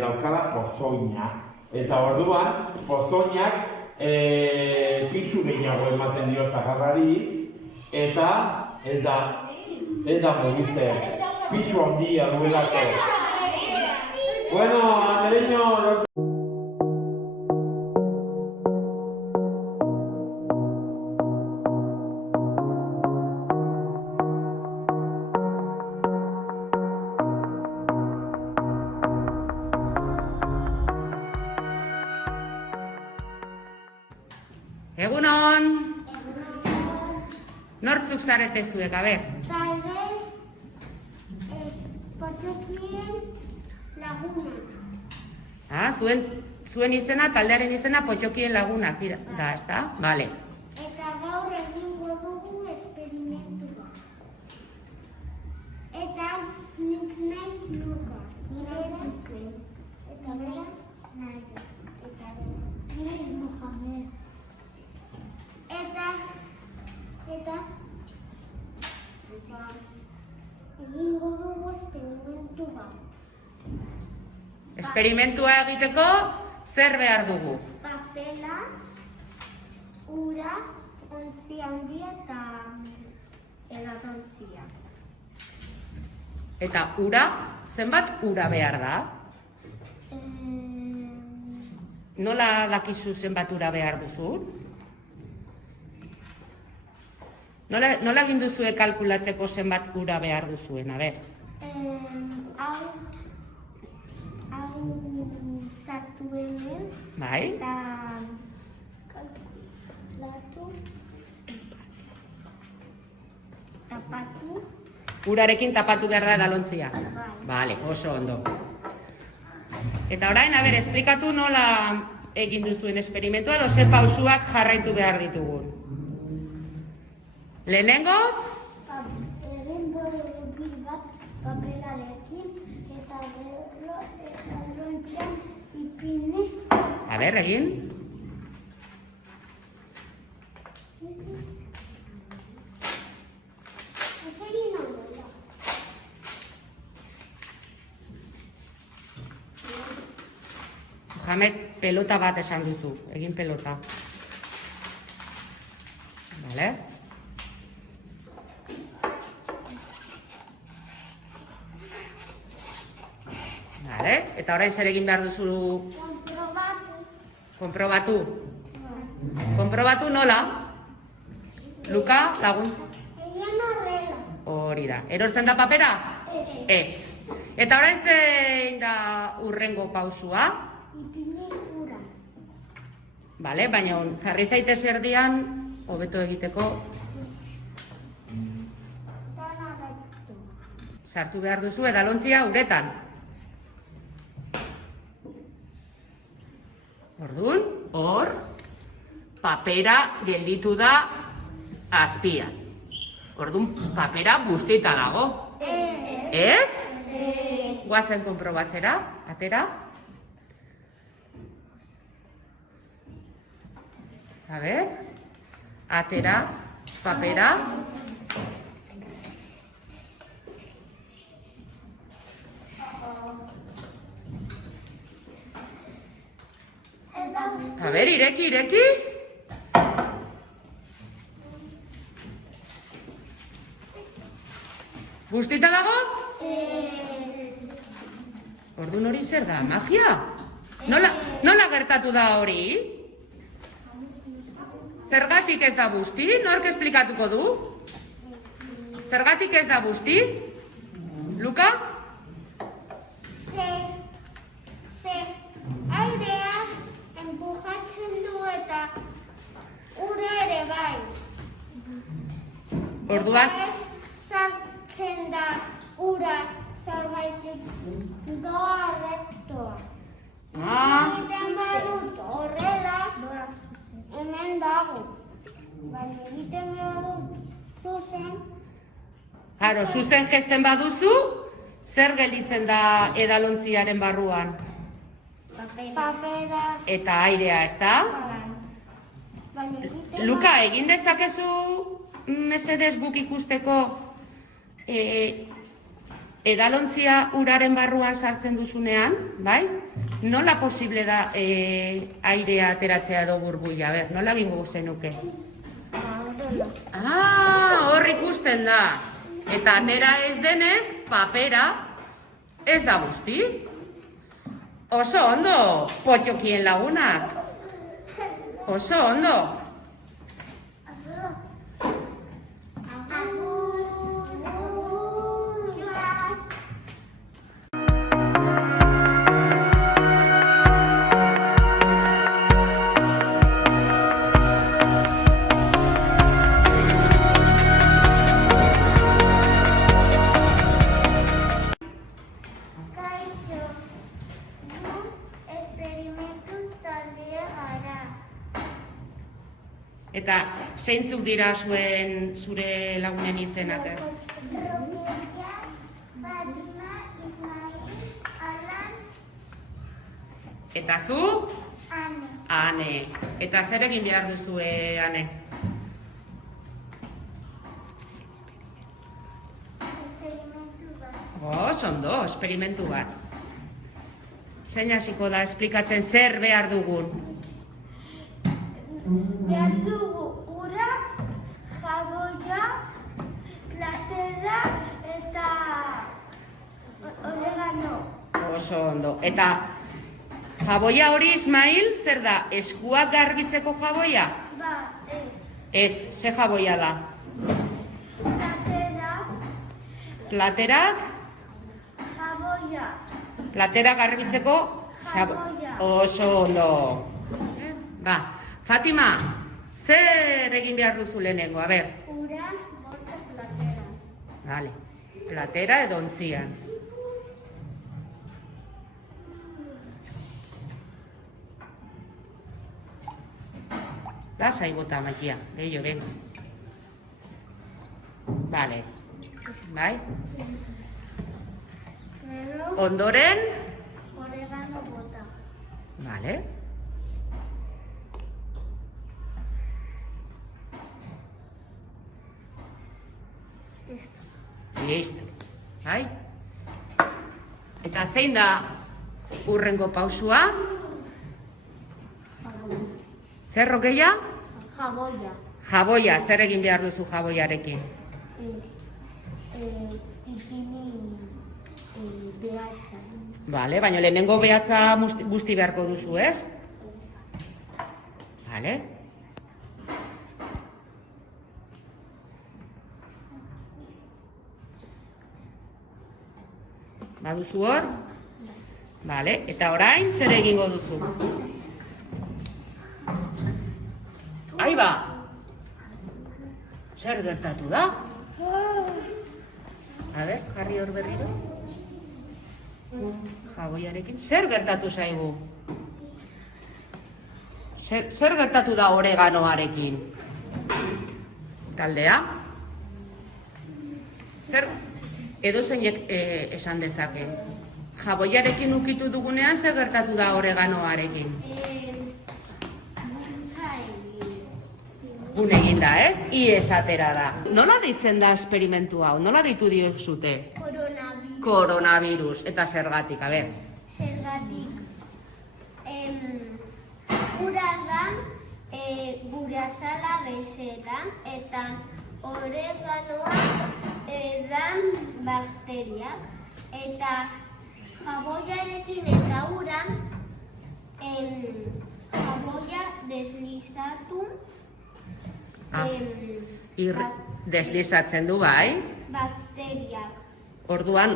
Daukala pozoina. Eta orduan, pozoinak pisu gehiago ematen dio zagarrari, eta ez da mugitzen. Pisu handia duelako. Bueno, Andereño... Egunon! Nortzuk zarete zuek, a ber? Talde potxokien laguna. Zuen izena, taldearen izena Potxokien Lagunak da, ezta? Bale. Eta gaur egingo dugu esperimentu bat. Eta nik naiz Luka. Nire zizuen. Eta beraz nahi. Eta nire Mohamed. Eta egingo dugu esperimentu bat. Esperimentua egiteko zer behar dugu? Papela, ura, ontzi handia eta edatontzia. Eta ura, zenbat ura behar da? Nola dakizu zenbat ura behar duzu? Nola egin duzue kalkulatzeko zenbat ura behar duzuen, a ber? Hau sartu hemen. Bai? Eta kalkulatu. Tapatu. Urarekin tapatu behar da edalontzia? Bai. Bale, oso ondo. Eta orain, a ber, esplikatu nola egin duzuen esperimentua edo ze pausuak jarraitu behar ditugun. Lehenengo? Egin bil bat papelarekin eta gero lontxean ipini. A ber, egin. Ez egin ondola. Mohamed, pelota bat esan duzu. Egin pelota. Vale? Vale? Eta orain zer egin behar duzu? Konprobatu. Konprobatu nola? Luka, lagun? Egin horrela. Hori da. Erortzen da papera? Ez. Eta orain zein da hurrengo pausua? Ipini ura. Bale, baina jarri zaitez erdian, hobeto egiteko, Dana gaitu. sartu behar duzu edalontzia uretan. Orduan, hor, papera gelditu da azpian. Orduan, papera bustita dago. Ez? Guazen konprobatzera, atera. A ber, atera, papera. A ber, ireki, ireki. Bustita dago? Orduan hori zer da, magia? Nola gertatu da hori? Zergatik ez da busti? Nork esplikatuko du? Zergatik ez da busti? Luka? Ze airea empujatzen du eta ura ere bai. Orduan, Ez sartzen da ura zerbaitik doa rektoa. Egiten badut horrela, hemen dago. Baina egiten badut zuzen, Claro, zuzen gesten baduzu, zer gelditzen da edalontziaren barruan? Papera. eta airea, ezta? Baina egiten Luka, egin dezakezu mesedez guk ikusteko edalontzia uraren barruan sartzen duzunean, bai? Nola posible da airea ateratzea edo burbuila? Ber, nola egingo zenuke? Hor ikusten da. Eta atera ez denez, papera ez da guzti. Oso ondo, potxokien lagunak. Oso ondo. Kaixo, gu esperimentu taldea gara. Eta zeintzuk dira zure lagunen izenak? Rogelia, Fatima, Ismail, Alan, Eta zu? Ane. Ane. Eta zer egin behar duzue, Ane? Esperimentu bat. Oso ondo, esperimentu bat. Zein hasiko da esplikatzen zer behar dugun? Behar dugu ura, jaboia, platera eta oregano. Oso ondo. Eta jaboia hori, Ismail, zer da? Eskuak garbitzeko jaboia? Ba, ez. Ez, ze jaboia da? Platera, Platerak? jaboia. Platera garbitzeko? Jaboia. Oso ondo. Ba, Fatima, zer egin behar duzu lehenengo? A ber, Ura, bota platera. vale. Platera edo ontzian. Lasai bota, Maikia, gehiago, venga. Vale. Bai? Gero, Ondoren, oregano bota. vale. Listo. Listo. Bai? Eta zein da urrengo pausua? Zer rokeia? Jaboia. Jaboia, zer egin behar duzu jaboiarekin? Ipini behatza. Vale, baina lehenengo behatza guzti beharko duzu, ez? Vale. Baduzu hor? Vale, eta orain zer egingo duzu? Ahí ba! Zer gertatu da? A ber, jarri hor berriro. Jaboiarekin. Zer gertatu zaigu? Zer gertatu da oreganoarekin? Taldea? Zer edozeinek esan dezake? Jaboiarekin ukitu dugunean zer gertatu da oreganoarekin? Gun egin da, ez? Ies atera da. Nola deitzen da esperimentu hau? Nola deitu diozute? Coronavirus. Koronavirus. Eta zergatik, a ber. Zergatik. Ura da, gure azala bezala, eta oreganoa dan bakteriak. Eta jaboiarekin eta ura, jaboia deslizatu, Deslizatzen du, bai? bakteriak. Orduan,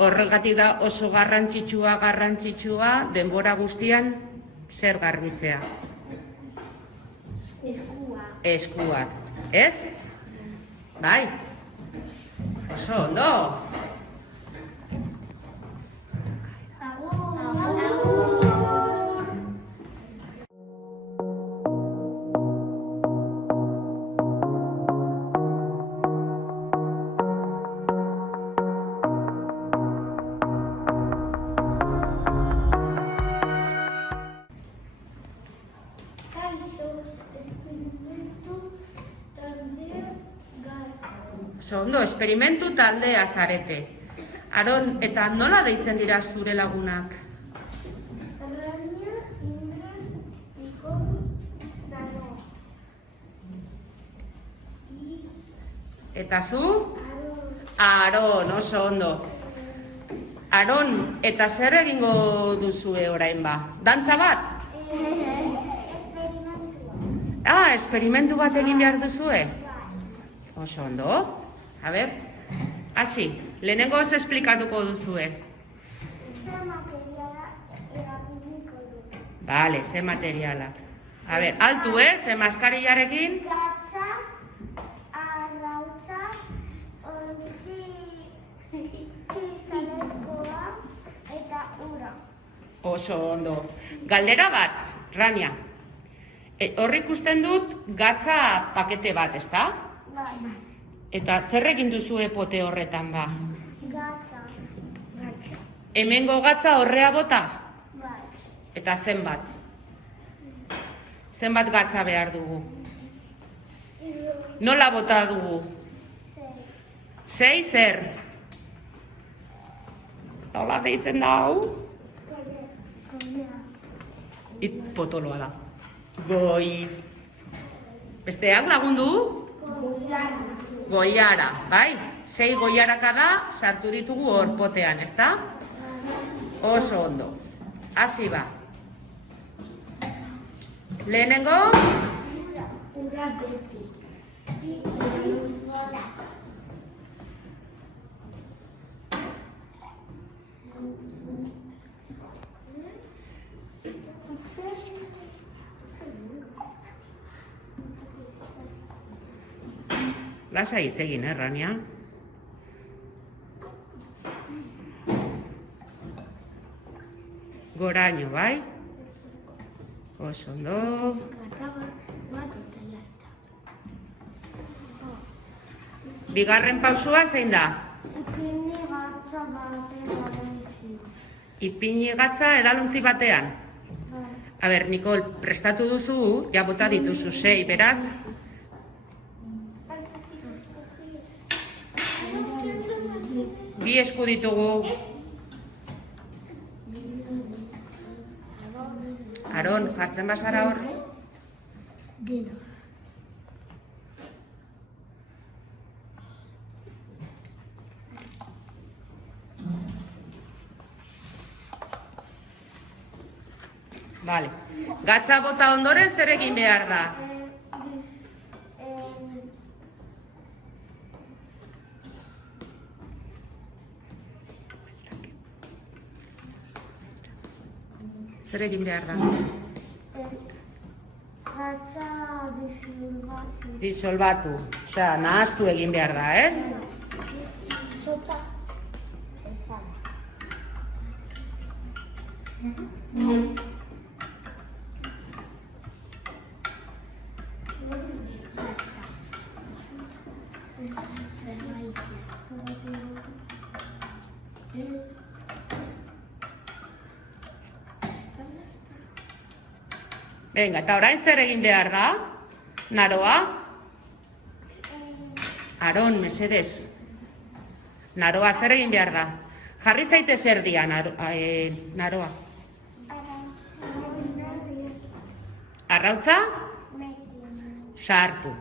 horregatik da oso garrantzitsua denbora guztian zer garbitzea? Eskuak, ez? Bai? Oso ondo! Oso ondo, esperimentu taldea zarete. Aron, eta nola deitzen dira zure lagunak? Rania, Ingrid, Nicole, Nano. Eta zu? Aron, oso ondo. Aron, eta zer egingo duzue orain ba? Dantza bat? Experimentua. Esperimentu bat egin behar duzue? Oso ondo. A ber, hasi, lehenengo ez esplikatuko duzue. Ze materiala erabiliko du. Bale, ze materiala. A ber, altu ze maskarillarekin? Gatza, arrautza, ontzi kristalezkoa eta ura. Oso ondo. Galdera bat, Rania. Hor ikusten dut gatza pakete bat, ezta? Bai. Eta zer egin duzue pote horretan ba? Gatza. Hemengo gatza horrea bota? Bai. Eta zenbat? Zenbat gatza behar dugu? Nola bota dugu? 6 zer? Nola deitzen da hau? Potoloa da. Goi. Besteak lagundu? Goiara, bai? 6 goiaraka da sartu ditugu hor potean, ezta? Oso ondo. Hasi ba. Lehenengo? Ura beti. Lasa hitz egin, Rania? Goraino, bai? Oso ondo. Bigarren pausua zein da? Ipini gatza baten aluntzi. Ipini gatza edaluntzi batean. A ber, Nicole, prestatu duzu, ja bota dituzu 6, beraz? Bi esku ditugu. Aron, jartzen bazara hor? Dino. Vale. Gatza bota ondoren zer egin behar da? Zer egin behar da? Gatza disolbatu. Disolbatu. Osea, nahaztu egin behar da, ez? Sopa. Venga, eta orain zer egin behar da? Naroa? Aron, mesedez. Naroa zer egin behar da? Jarri zaite zer dia, naroa. Arrautza? Sartu.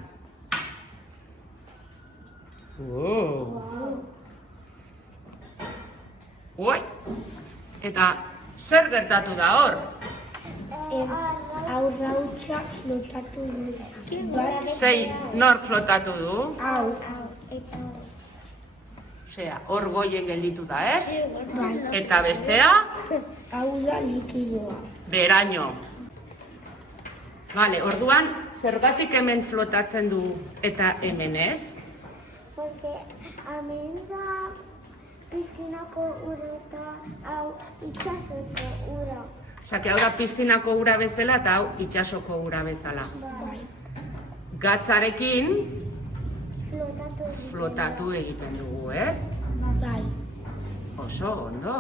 Ui! Eta zer gertatu da hor? Arrautza flotatu du. Sei, nor flotatu du? Hau. Osea, hor goien gelditu da, ez? Bai. Eta bestea? Hau da likidoa. Beraino. Vale, orduan, zergatik hemen flotatzen du eta hemen ez? Porque hemen da pizkinako ura eta hau itsasoko ura. Osea, hau da piztinako ura bezala eta hau itsasoko ura bezala. Bai. Gatzarekin Flotatu. flotatu egiten dugu, ez? Bai. Oso ondo.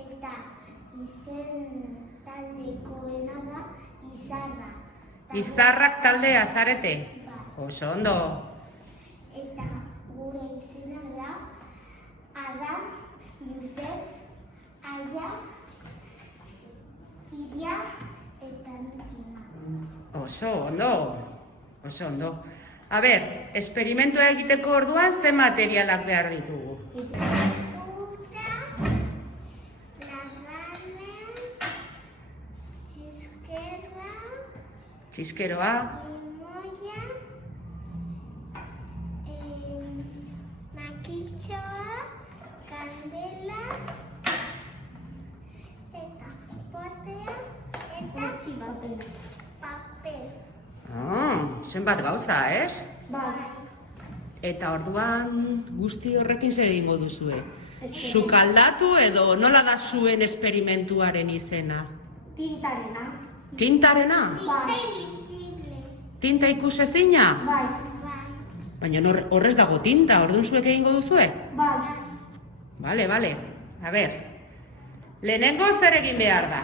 Eta izen taldekoena da Izarra. Izarrak taldea zarete? Oso ondo. Eta gure izena da Adam, Josef, Aia, Iria eta Nikina. Oso ondo. Oso ondo. A ber, esperimentua egiteko orduan ze materialak behar ditugu? Ura, lazane, txiskerra, Txiskeroa, limoia, makiltxoa, kandela, eta potea, eta papel. zenbat gauza, ez? Bai. Eta orduan guzti horrekin zer egingo duzue? Sukaldatu edo nola da zuen esperimentuaren izena? Tintarena. Tintarena? Tinta invisible. Tinta ikusezina? Bai. Baina horrez dago tinta, orduan zuek egingo duzue? Bai. Bale. A ber, lehenengo zer egin behar da?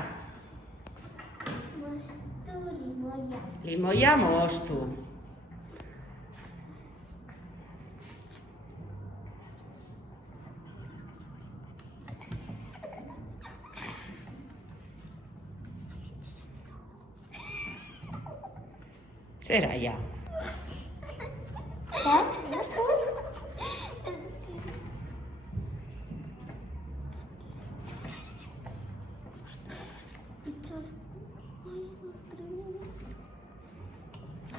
Moztu limoia. Limoia moztu. Zera, ja.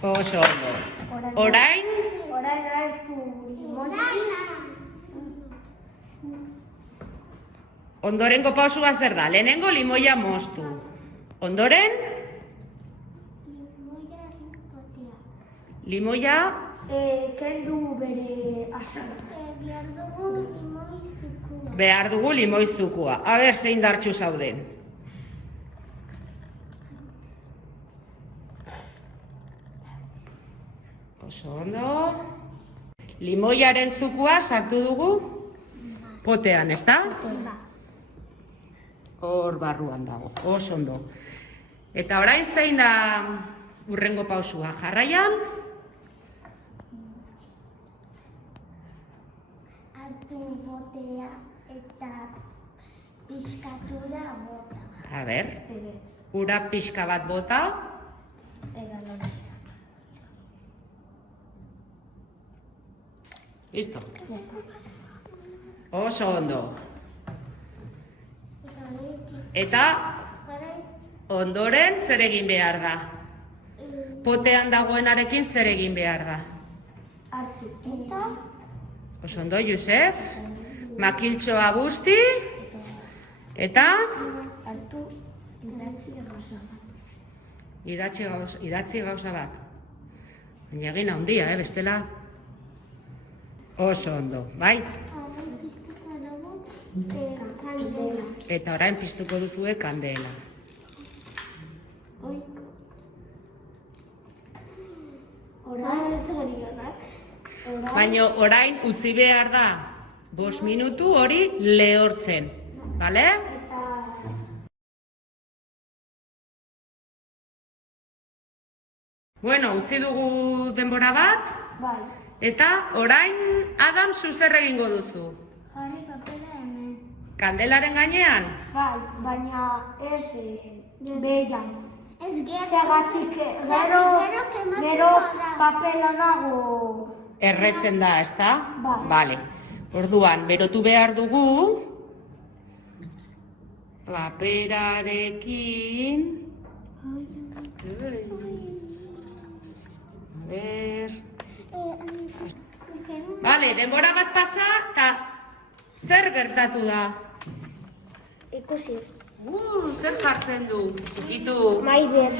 Oso ondo. Orain, hartu limoia. ondorengo pausua zer da? Lehenengo limoia moztu. Ondoren, limoia Kendu bere azala. Behar dugu limoi zukua. behar dugu limoizukua. A ber, zein dartxu zauden. Oso ondo. Limoiaren zukua sartu dugu potean, ezta? Hor barruan dago, oso ondo. Eta orain zein da hurrengo pausua? Jarraian, Hartu botea eta pixkatura bota. a ber, ura pixka bat bota, listo. Oso ondo. Eta ondoren zer egin behar da? Potean dagoenarekin zer egin behar da? Hartu eta Oso ondo, Josef. Makiltxoa busti. Eta hartu idatzi gauza bat. idatzi gauza bat. Baina egin handia, bestela. Oso ondo, bai? Orain piztuko dugu kandela. Eta orain piztuko duzue kandela. Oiko. Orain zorionak. Baina orain utzi behar da 5 minutu hori lehortzen. Bale? Eta Bueno, utzi dugu denbora bat. bai. Eta orain Adam zu zer egingo duzu? Jarri papela hemen. Kandelaren gainean? Bai, baina ez behian. Ez gero. Zergatik gero papela dago. Erretzen da, ezta? Bai. Bale. Orduan, berotu behar dugu paperarekin. A ber. Bale, denbora bat pasa eta zer gertatu da? Ikusi. Zer jartzen du? Zukitu. Maider.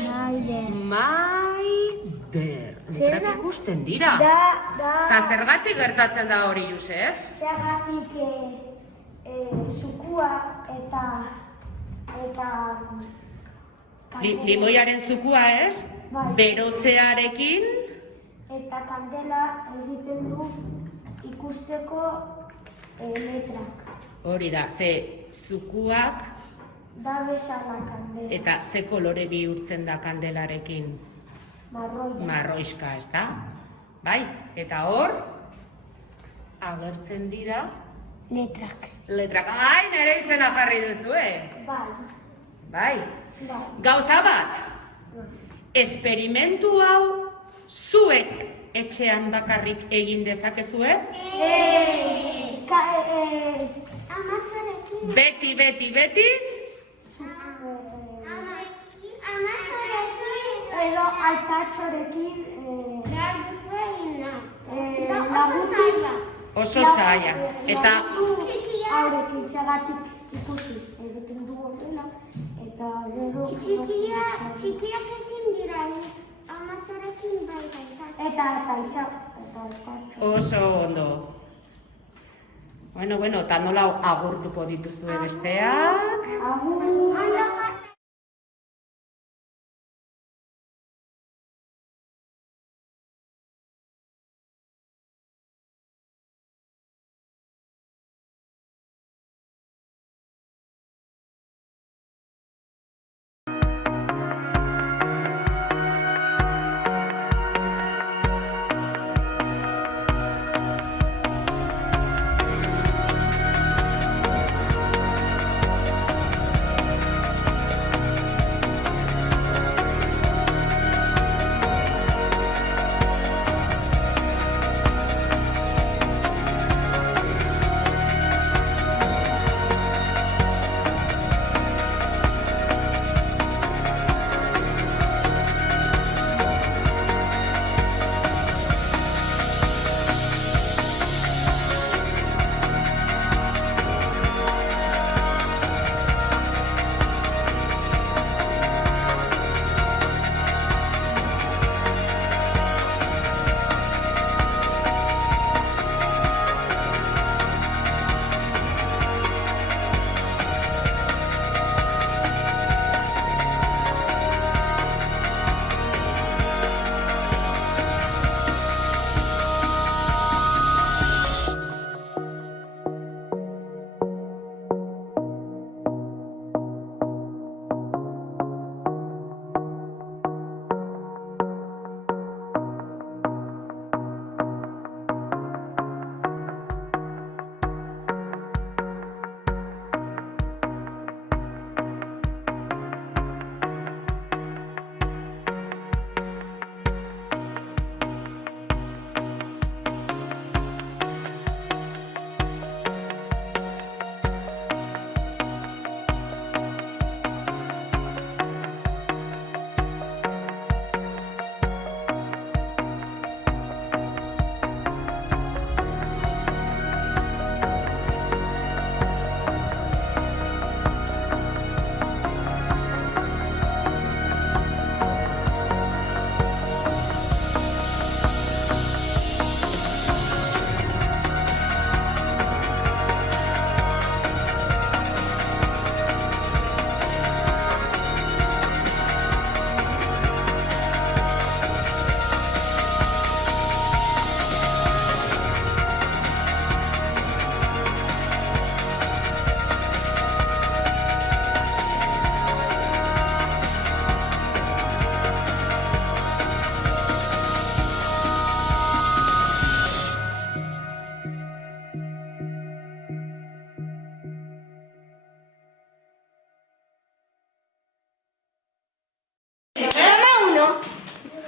Maider. Letrak ikusten dira. Da. Eta zergatik gertatzen da hori, Josef? Zergatik zukua eta Limoiaren zukua, ez? Bai. Berotzearekin, eta kandela egiten du ikusteko letrak. Hori da, ze zukuak Da bezala kandela. eta ze kolore bihurtzen da kandelarekin? Marroia. Marroiska, ez da? Bai, eta hor, agertzen dira Letrak. letrak. Ai, nire izena jarri duzue. Bai. Bai. Bai. Gauza bat, esperimentu hau zuek etxean bakarrik egin dezakezue? Amatxorekin. Beti, beti, beti? Amatxorekin. Edo altatxorekin. Behar duzu egin lagutik. Oso zaila. Eta Haurekin segatik ikusi egiten du horrela. Eta gero... Txikiak ezin dira. Amatxorekin bai gaitak. Eta altatxo. oso ondo. Bueno, eta nola agurtuko dituzue besteak? Agur.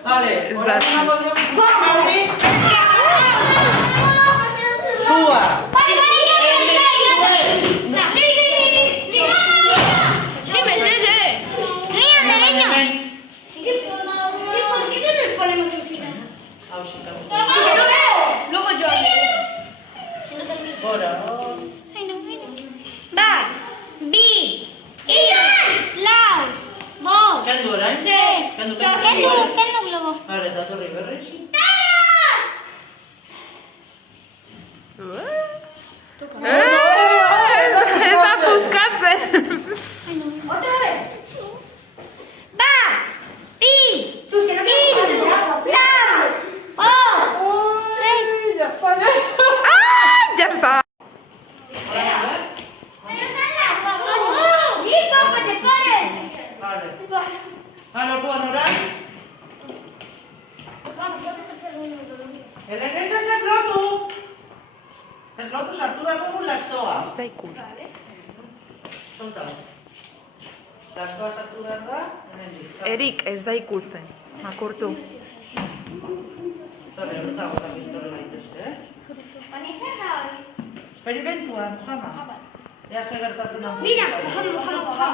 Vale, ahora suba. Vale, dato riberriz. Ez da fuskatzen. Otra vez. Bat, bi, Ya está. Lortuan orain? Ez lotu! Ez lotu sartu behar dugu lastoa. Ez da ikusten. Solta. Lastoa sartu behar da, hemendik. Erik, ez da ikusten. Makurtu. Zore, errutzago eta pintorre baitezte, Esperimentua, Mojama. Ea zer gertatzen da. Mira, Mojama.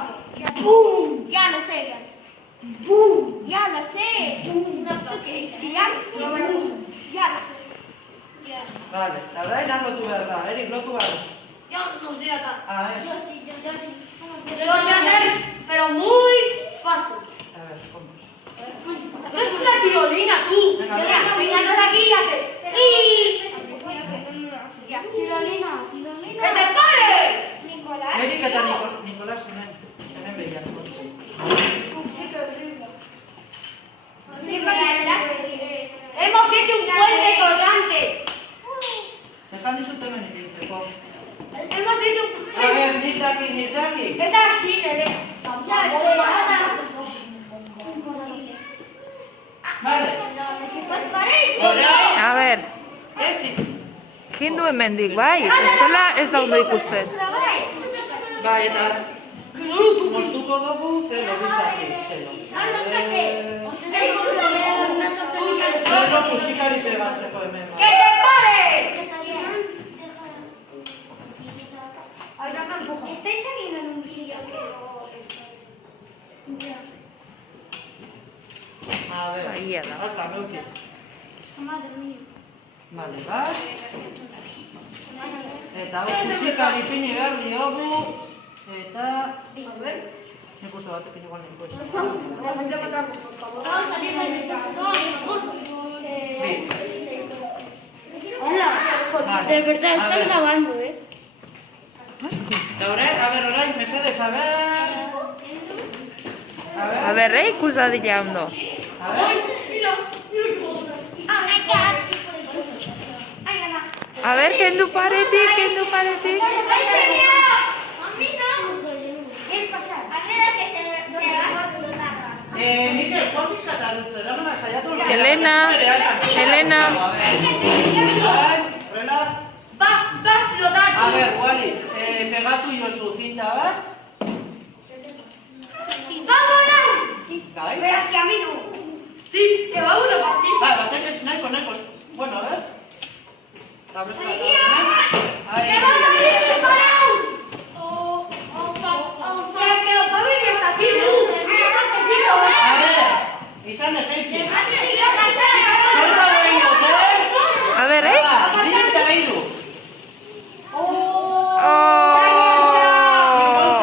¡Bum! Ya lo sé, guys. ¡Bum! Ya lo sé. No toques. Ya lo sé. Ya lo sé. Vale, eta orain han lotu behar da. Erik, lotu behar. Yo no sé acá. Ah, ez. Yo sí. Yo lo sé hacer, pero muy fácil. A ver, ¿cómo? Esto es una tirolina, tú. Venga, Yo venga. voy a caminar aquí y hacer. Tirolina. ¡Que te pares! Nicolás. Erik eta Nicolás hemen behian. Hemos hecho un puente colgante. Esan dizut hemen ikintzeko. Hemos hecho un A ver, nitaki. Esta sí, Nere. Ya Vale. Pues paréis. Orain. A ber, Ezi. kendu hemendik, bai? Bestela ez da ondo ikusten. Bai, eta moztuko dugu zelo bizaki. Zelo musikari pegatzeko hemen. ¡Que te pares! ¿Estáis saliendo en un vídeo que A ver, Ahí ala. hasta noche. Madre mía. Vale, bat. Eta hau musikari pini behar diogu. Eta... Nik uste batekin igual niko ez. Vamos a salir del Bi. Hola. De verdad, estás grabando, Eta orain, mesedez, a ver... A ber, ikus dadila ondo. A ver... A ber, kendu paretik. A mí no. ¿Quieres pasar? A mí da que se va a explotar. Mikel, Juan Bizkata dutze, eraman saiatu... Elena. Horrela... Va a explotar. A ver, Wally, pegatu jozu zinta bat. ¡Va a volar! Bai. Pero es que a mí no. Sí, que va a volar para ti. Bai, batek ez nahiko. Bueno, a ver. Eta beste bat. Ahí. ¡Que va a venir separado! Que va a venir hasta aquí, tú. A ver, izan egeitxe. Solta behingoz, A ber, Ba, bi eta hiru.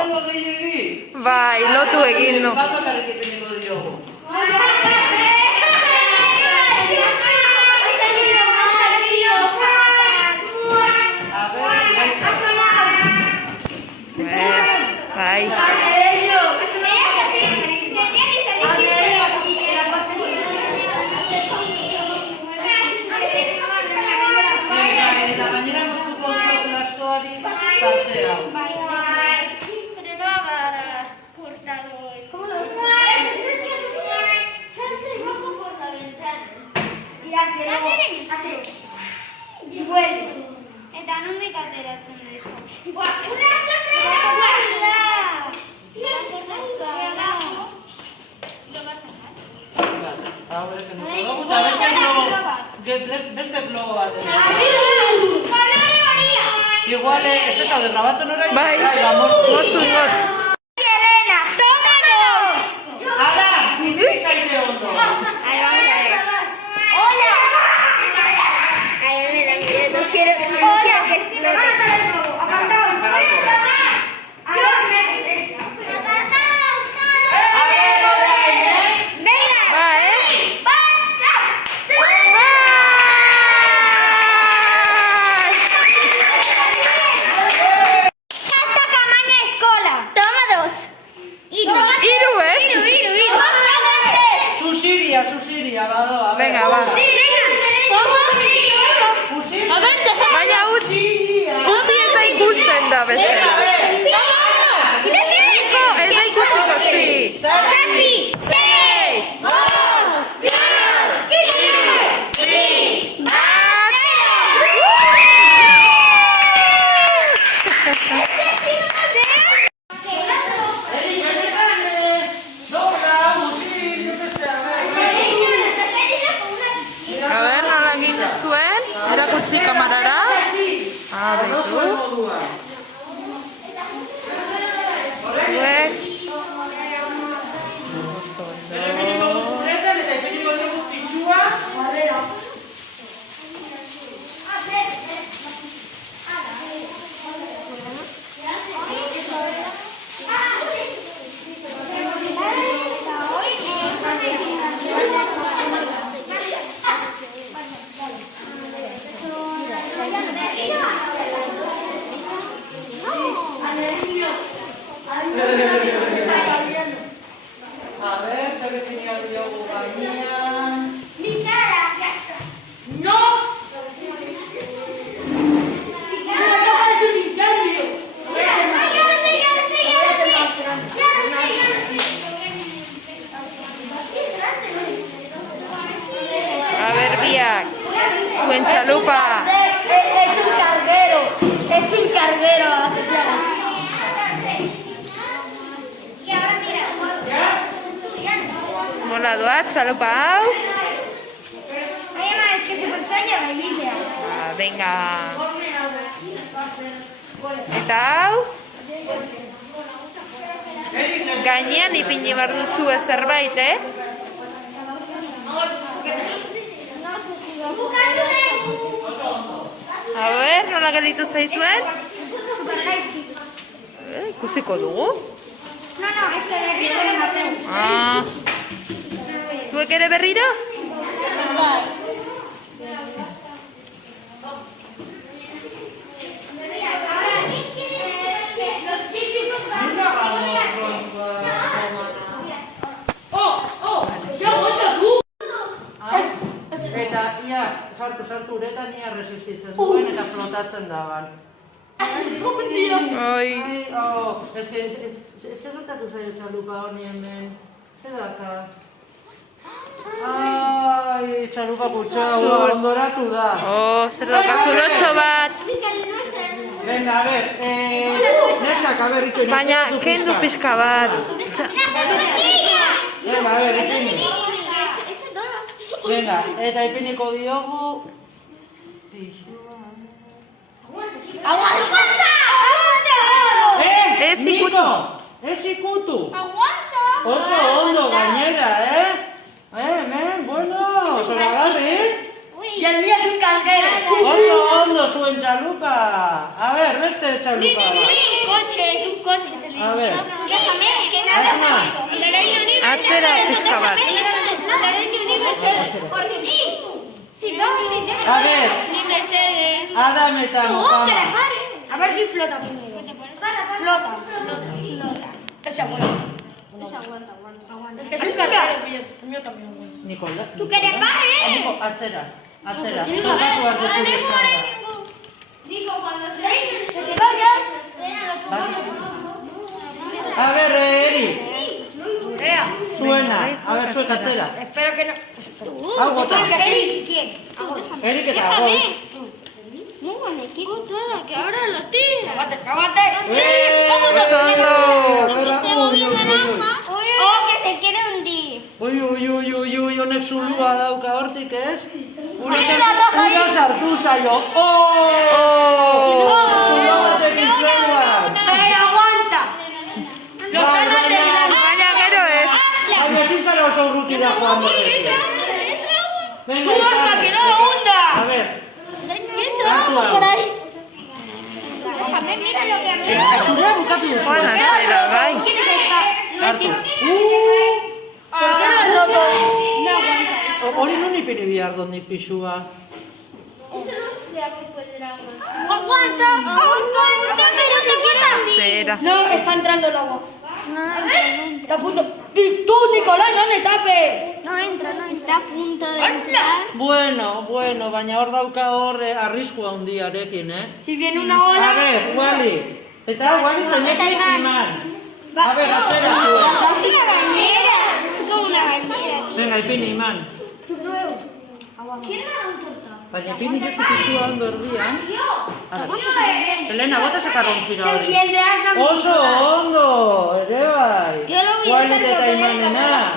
Igual gehiegi. Bai, lotu egin du. Bat bakarrik ipiniko diogu. A ver, Bai. eta gainera moztuko dut lastoari pasea. Pero no hagas cortador. ¿Cómo lo sabes? Salte bajo por la ventana. Y hace. Y vuelve. Eta nondik ateratzen da eso. Una carrera. Beste blogo bat. Igual, ez ezaude grabatzen orain? Bai, vamos. moztu. Elena, tómanos. Ara, nire zaite ondo. Ahí vamos a ver. Hola. Ay, no quiero que explote. Apartaos. Venga. Bai, Esta camaña escola. Toma dos. Hiru, ez? Susiria, badoa. Venga, ba. Susiria. Baina utzi ez da ikusten da bestela. Ez da ikusteko, zi. Zazpi. berri ipini hau diogu gainean. Mi cara, ya está. No. A ver, biak. Zuen txalupa. Es un carguero. Es un carguero. Nola doa txalupa hau? Es que se persaya la Biblia. Venga. Eta hau? Gainean ipini behar duzu zerbait, A ber, nola gelditu zaizuen? Ikusiko dugu. No, es que de aquí no me mateo. Zuek ere berriro? Eta ia sartu uretan ia resistitzen duen eta flotatzen daban. Oi. Ez que, zer gertatu zaio txalupa honi hemen? Zer daka? Ai, txalupa kutxau, ondoratu da. Zer dakazu lotxo bat. Venga, a ver, neskak, a ver, itxoin. Baina, kendu pixka bat. Venga, a ver, ipini. Venga, eta ipiniko diogu. ¡Aguanta! Ez ikutu. Niko! Ez ikutu! ¡Aguanta! Oso ondo gainera, hemen, bueno, zoragarri. Y el mío es un carguero. Oso ondo zuen txalupa. A ver, beste txalupa bat. Es un coche. A ver, Déjame, que Asma. Atzera pixka bat. A ver, Adam eta Mokama. A ver si flota primero. Flota. Ese aguanta. Es que es un carguero. El mío también aguanta. Nikola. ¿Tú quieres padre? Niko, atzera. Tokatu arte zure izan. Nico, cuando se te vaya. A ver, Eri. Zuena. A ver, zuek atzera. Espero que no. Hau bota. ¿Quién? Erik eta goi. Muy buen equipo. Que ahora lo tira. ¡Aguante! Oso ondo. ¡Oh, que se quiere hundir! Ui, honek zulua dauka hortik, ez? Ura sartu zaio. Zulua bat egin zegoan. ¡Pero aguanta! Baina gero ez. Baina ezin zara oso urrutira joan horrekin. Venga, izan. A ver, hartu hau. Déjame, mira lo que me Zurea bukatu duzu. Joan atzera, bai. ¿Quién es esta? Hartu. ¿Por qué lo has roto? No aguanta. Hori non ipini bihar dondik pixua. Eso no se ha roto el dragón. ¡Aguanta! ¡Pero se quiere hundir! Zera. No, está entrando el agua. Está a punto. ¡Tú, Nicolás, no me tapes! No entra. Está a punto de entrar. Bueno, baina hor dauka horre arriskua handiarekin, Si viene una A ola... ver, Wally. Eta Wally zeinekin Iman. A ver, atzera zuen. Es una bañera. Es como una bañera. Venga, ipini Iman. ¿Quién me ha dado un torta? Baina ipini jozu pixua ondo erdian. Elena, bota sakarrontzira hori. Y el de Asna... Oso ondo, ere bai. Yo lo voy a Wally hacer eta con el Imanena.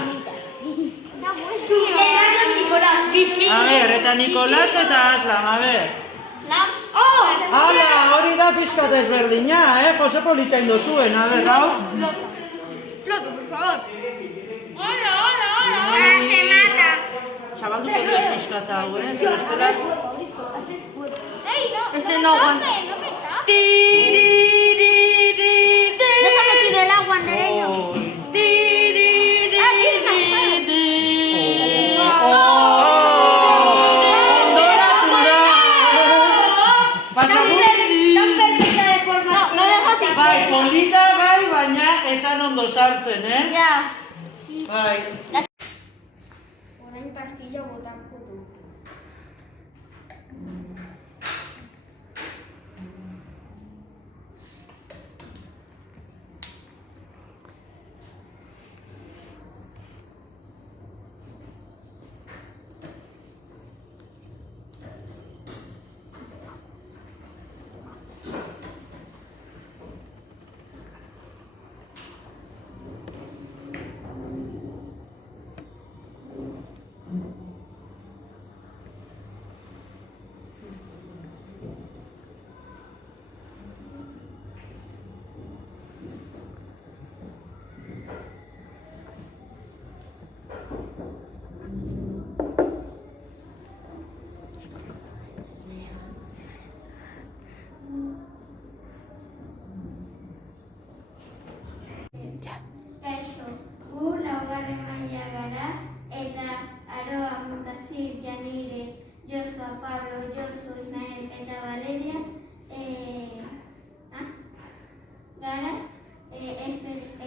Nicolás, Vicky. A ver, eta Nikolas eta Aslam, a ver. ¡Oh! Hala, hori da pizkat ezberdina, Jose politxain dozuen, a ver, hau. Floto, por favor. ¡Hola! ¡Ahora se mata! Zabalduko diot pizkat hau, Bestela... Ese no aguanta. Ya se ha metido el agua, Nereño. Bai, polita bai, baina esan ondo sartzen, Ya. Bai. Orain pastilla botako du. Kaixo, gu laugarren maila gara eta Aroa, Mutazir, Janire, Josua, Pablo, Josu, Ismael eta Valeria gara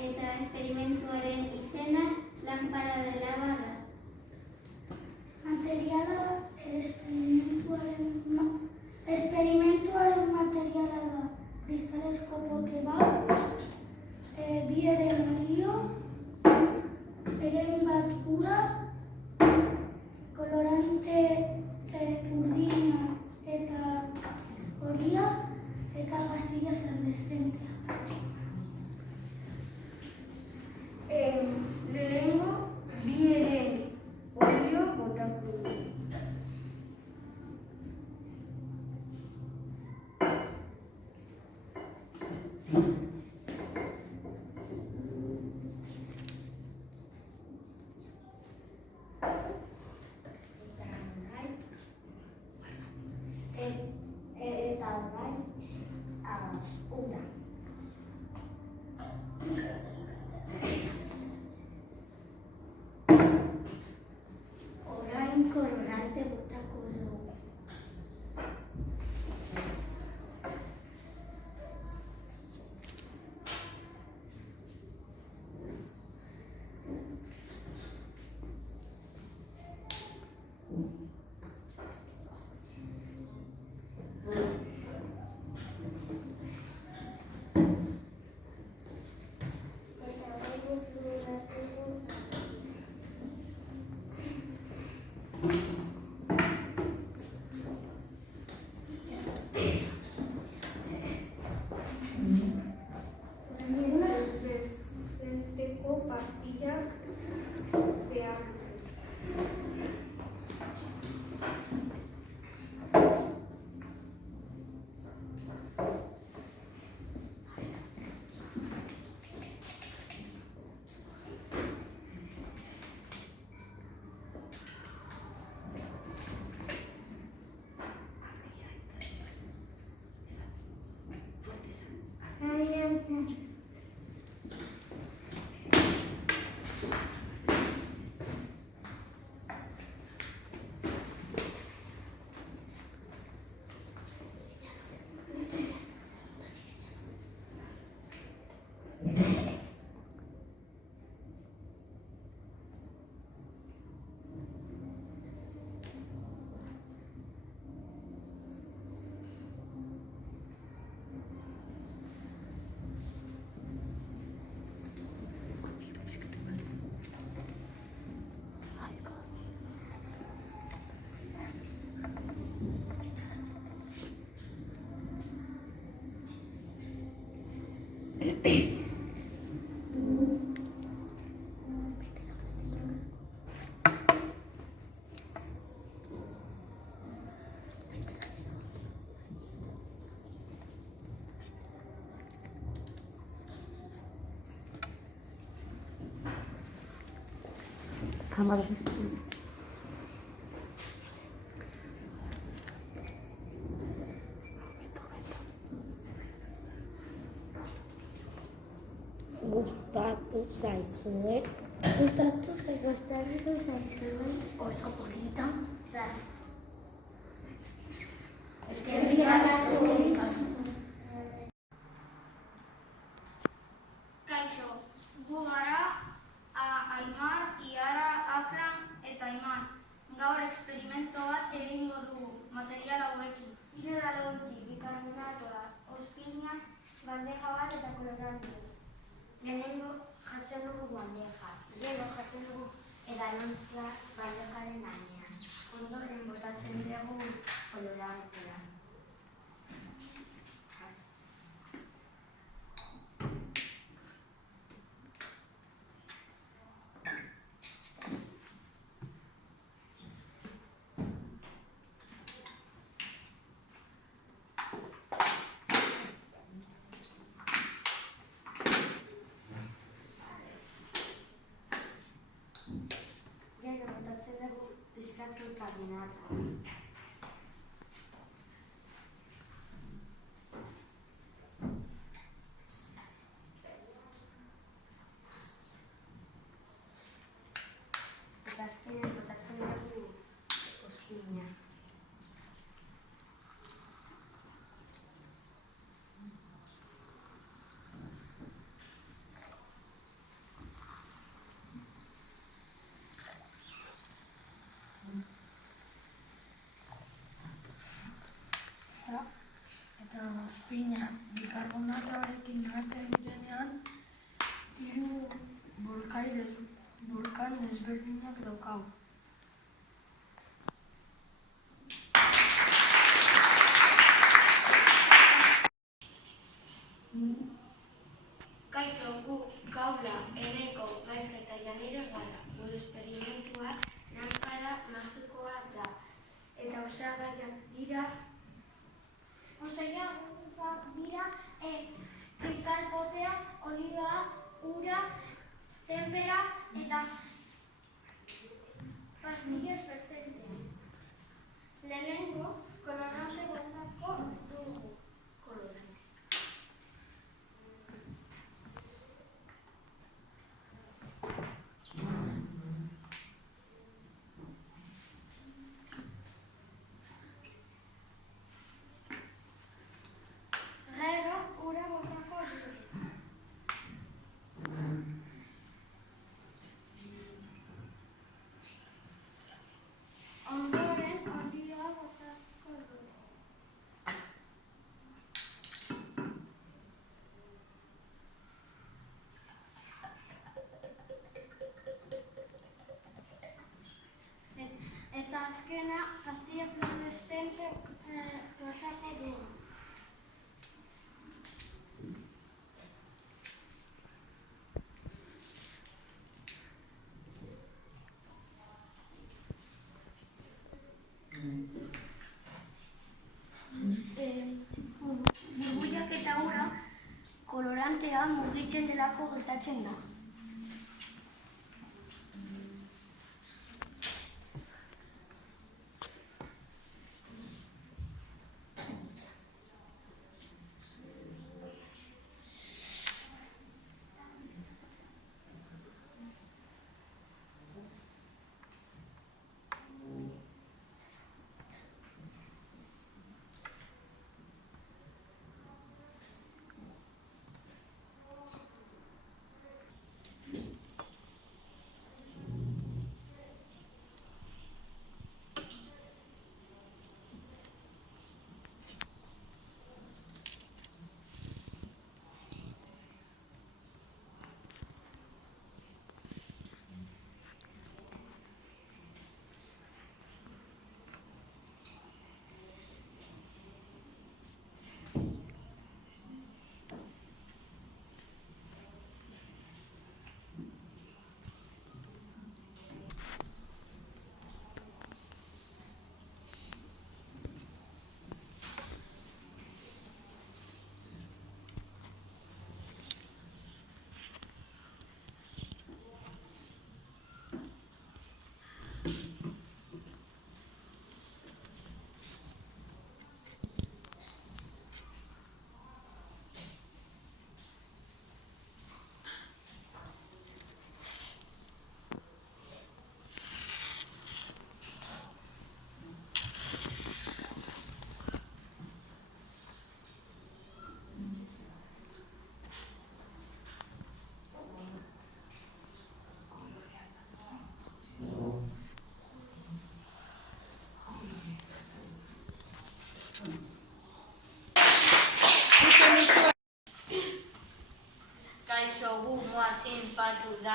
eta esperimentuaren izena lanpara de lava da. Esperimentuaren materiala da kristalezko pote bat, bi eren olio, eren bat ura, kolorante urdina eta horia eta pastilla efervescentea. Lehenengo bi eren olio botako du. Eta orain ura. Orain kolorante botako dugu. Pastillak behar. Cámara. Gustatu zaizue. Gustatu zaizue. Oso polita. Eskerrik asko. Kaixo, gu gara Aimar, Gaur eksperimento bat egingo dugu material hauekin. 3 balontzi, bikarbonatoa, ospina, bandeja bat eta kolorante. Lehenengo jartzen dugu bandeja, gero jartzen dugu edalontza bandejaren gainean. Ondoren botatzen dugu kolorantea. Gero botatzen dugu pizkat bikarbonatoa. Eta azkenean botatzen dugu ospina. Eta ospina bikarbonatoarekin nahazten direnean, 3 bolkan desberdinak daukagu. Kaixo, gu Gaula, Eneko, Gaizka eta Janire gara. Gure esperimentua lanpara magikoa da. Eta osagaiak dira kristal potea, oliba, ura, tenpera eta pastillas perfecte. Lehenengo, kolorante botako dugu kolorante. Gero, ura botako dugu. Ondoren, oliba botako dugu. Eta azkena, pastilla fluorescente botako dugu. Burbuilak eta ura kolorantea mugitzen delako gertatzen da.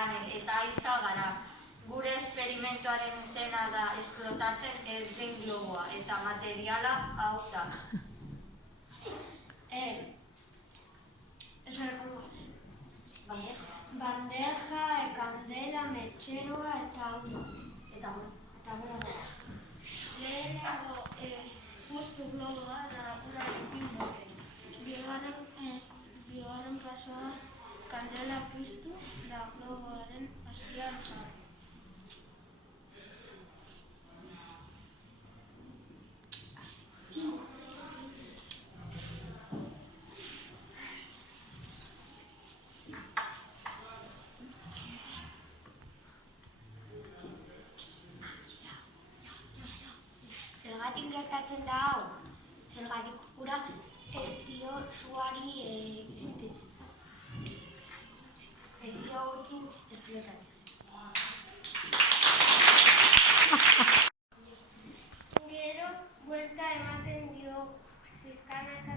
jane eta aiza gara. Gure esperimentuaren izena da esplotatzen ez den globoa eta materiala hau da. Bandeja, kandela, metxeroa eta hau da. Eta gora. Lehenengo puztu globoa da urarekin bote. Bigarren pasoa kandela piztu da globoaren azpian jarri. Zergatik gertatzen da hau? Zergatik ura ez dio suari irtetzen. Ez dio gutxin esplotatzen. Gero, buelta ematen dio pizkanaka.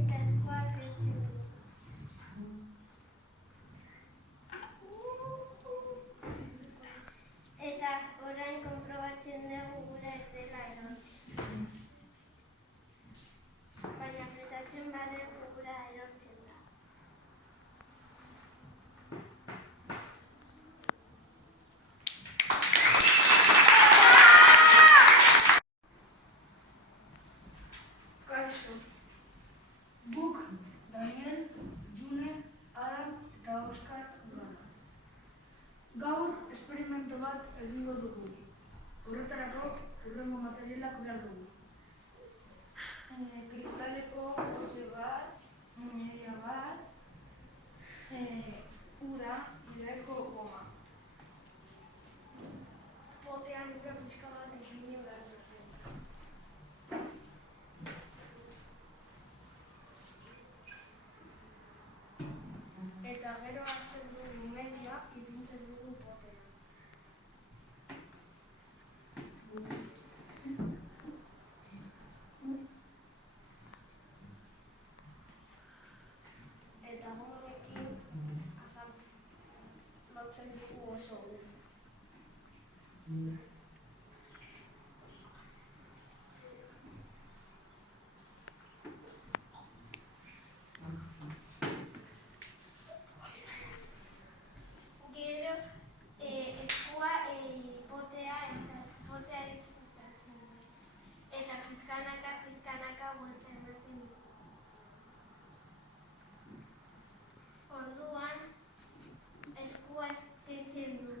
Eta eskuak heltzen du. Eta orain konprobatzen dugu gura ez dela erortzen. Baina apretatzen badugu gura erortzen da. Kaixo. Guk, Daniel, June, Adam eta Oskar gara. Gaur esperimento bat egingo dugu. Horretarako, hurrengo materialak behar dugu. Kristaleko pote bat, mineria bat, ura, ireko goma. Potean ura pixka bat egin behar dugu. Eta gero hartzen dugu media, ipintzen dugu potean. Eta gogorekin lotzen dugu oso ondo. Gero eskua potea eta pizkanaka buelta ematen dugu. Orduan eskua eskentzen dugu.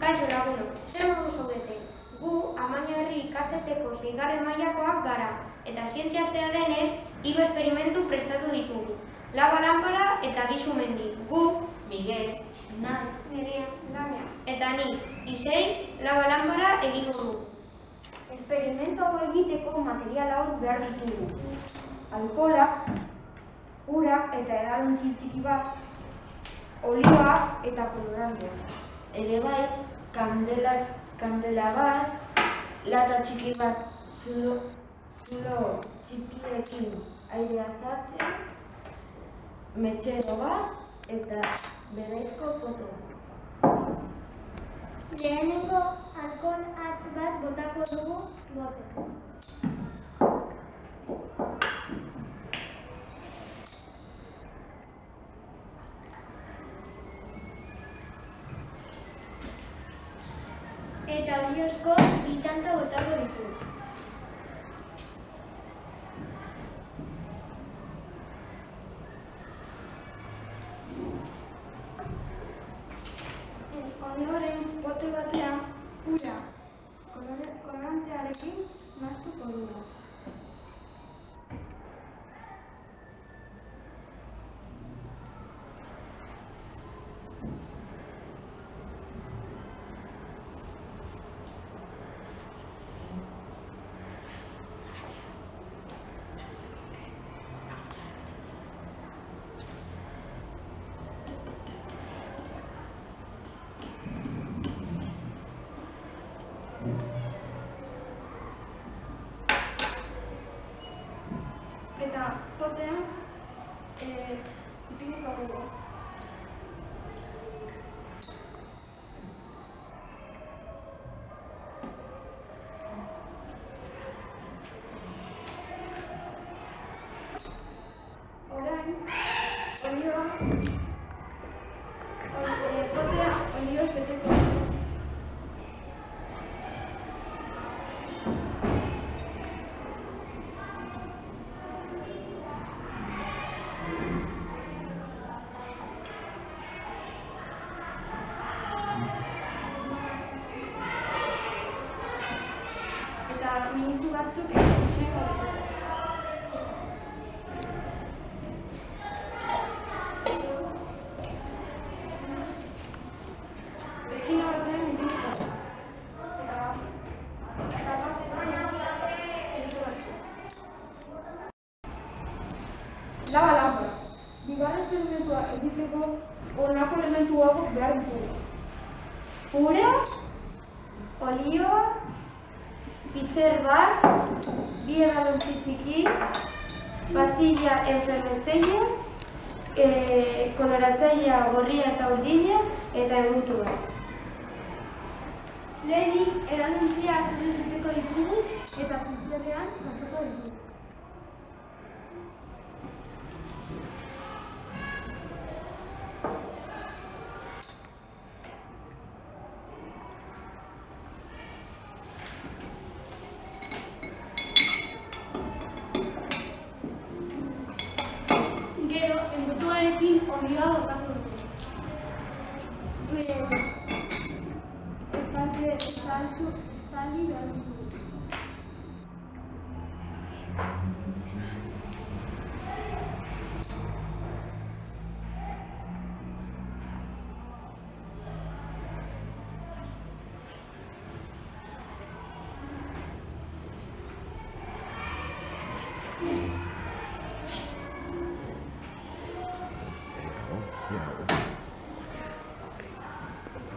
Kaixo laguno, zer modu zaudete? Gu Amañarri ikastetxeko 6. mailakoak gara, eta zientziastea denez, 3 esperimentu prestatu ditugu. Laba lanpara eta 2 sumendi. Gu, Miguel, Nai, Nerea, Lamia, eta ni, Isei, laba lanpara egingo dugu. Esperimentu hau egiteko material hau behar ditugu. Alkohola, ura eta edalontzi txiki bat, olioa eta kolorantea. Ere bai, kandela bat, lata txiki bat zulo txikiekin airea sartzen, metxero bat eta berezko potea. Lehenengo alkohol hatz bat botako dugu botean. Eta oliozko 2 tanta botako ditugu. Ondoren bote batean ura kolorantearekin naztuko dugu. eta minutu batzuk itxeko ditugu. Eskina batean minutu batzuk. Eta batean minutu batzuk. Laba lanpara. Bigarren esperimentua egiteko honako elementu hauek behar ditugu. Urea, olioa, pitxer bat, bi edalontzi txiki, pastilla enfermetzailea, koloratzailea gorria eta urdina eta egutu bat. Lehenik edalontziak urrizteko ditugu eta pitxerrean jasoko ditugu. Gero, enbutuarekin olioa botako dugu. Estali behar dugu.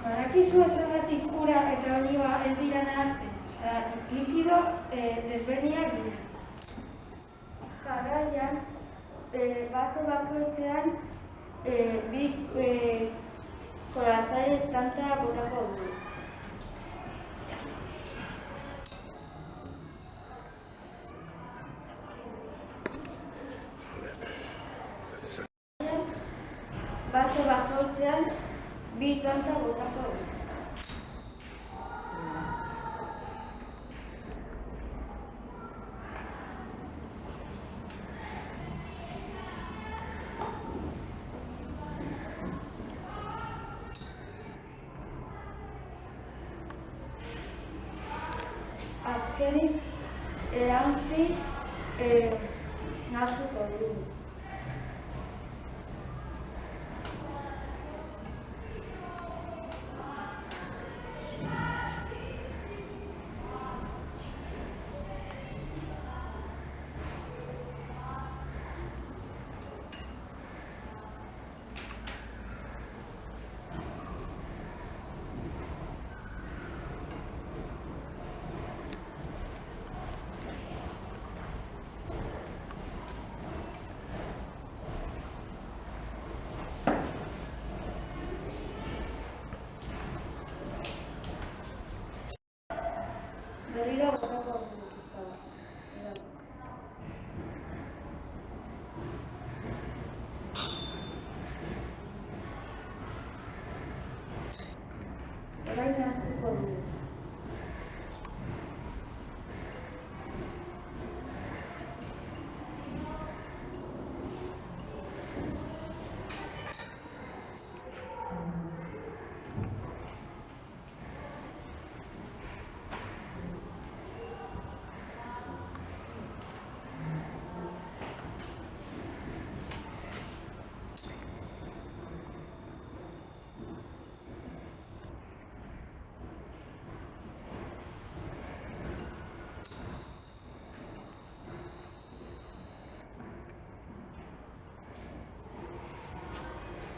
Badakizu zergatik ura eta olioa ez dira nahazten, zergatik likido desberdinak dira. Jarraian, baso bakoitzean bi koloratzaile tanta botako dugu. Baso bakoitzean bi tanta botako dugu. Azkenik erantzi nahastuko dugu. Berriro botako dugu. Orain nahastuko dugu.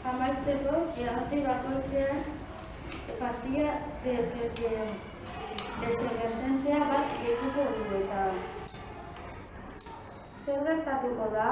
Amaitzeko, erantzi bakoitzean pastilla desegerzentea bat gehituko dugu eta zer gertatuko da?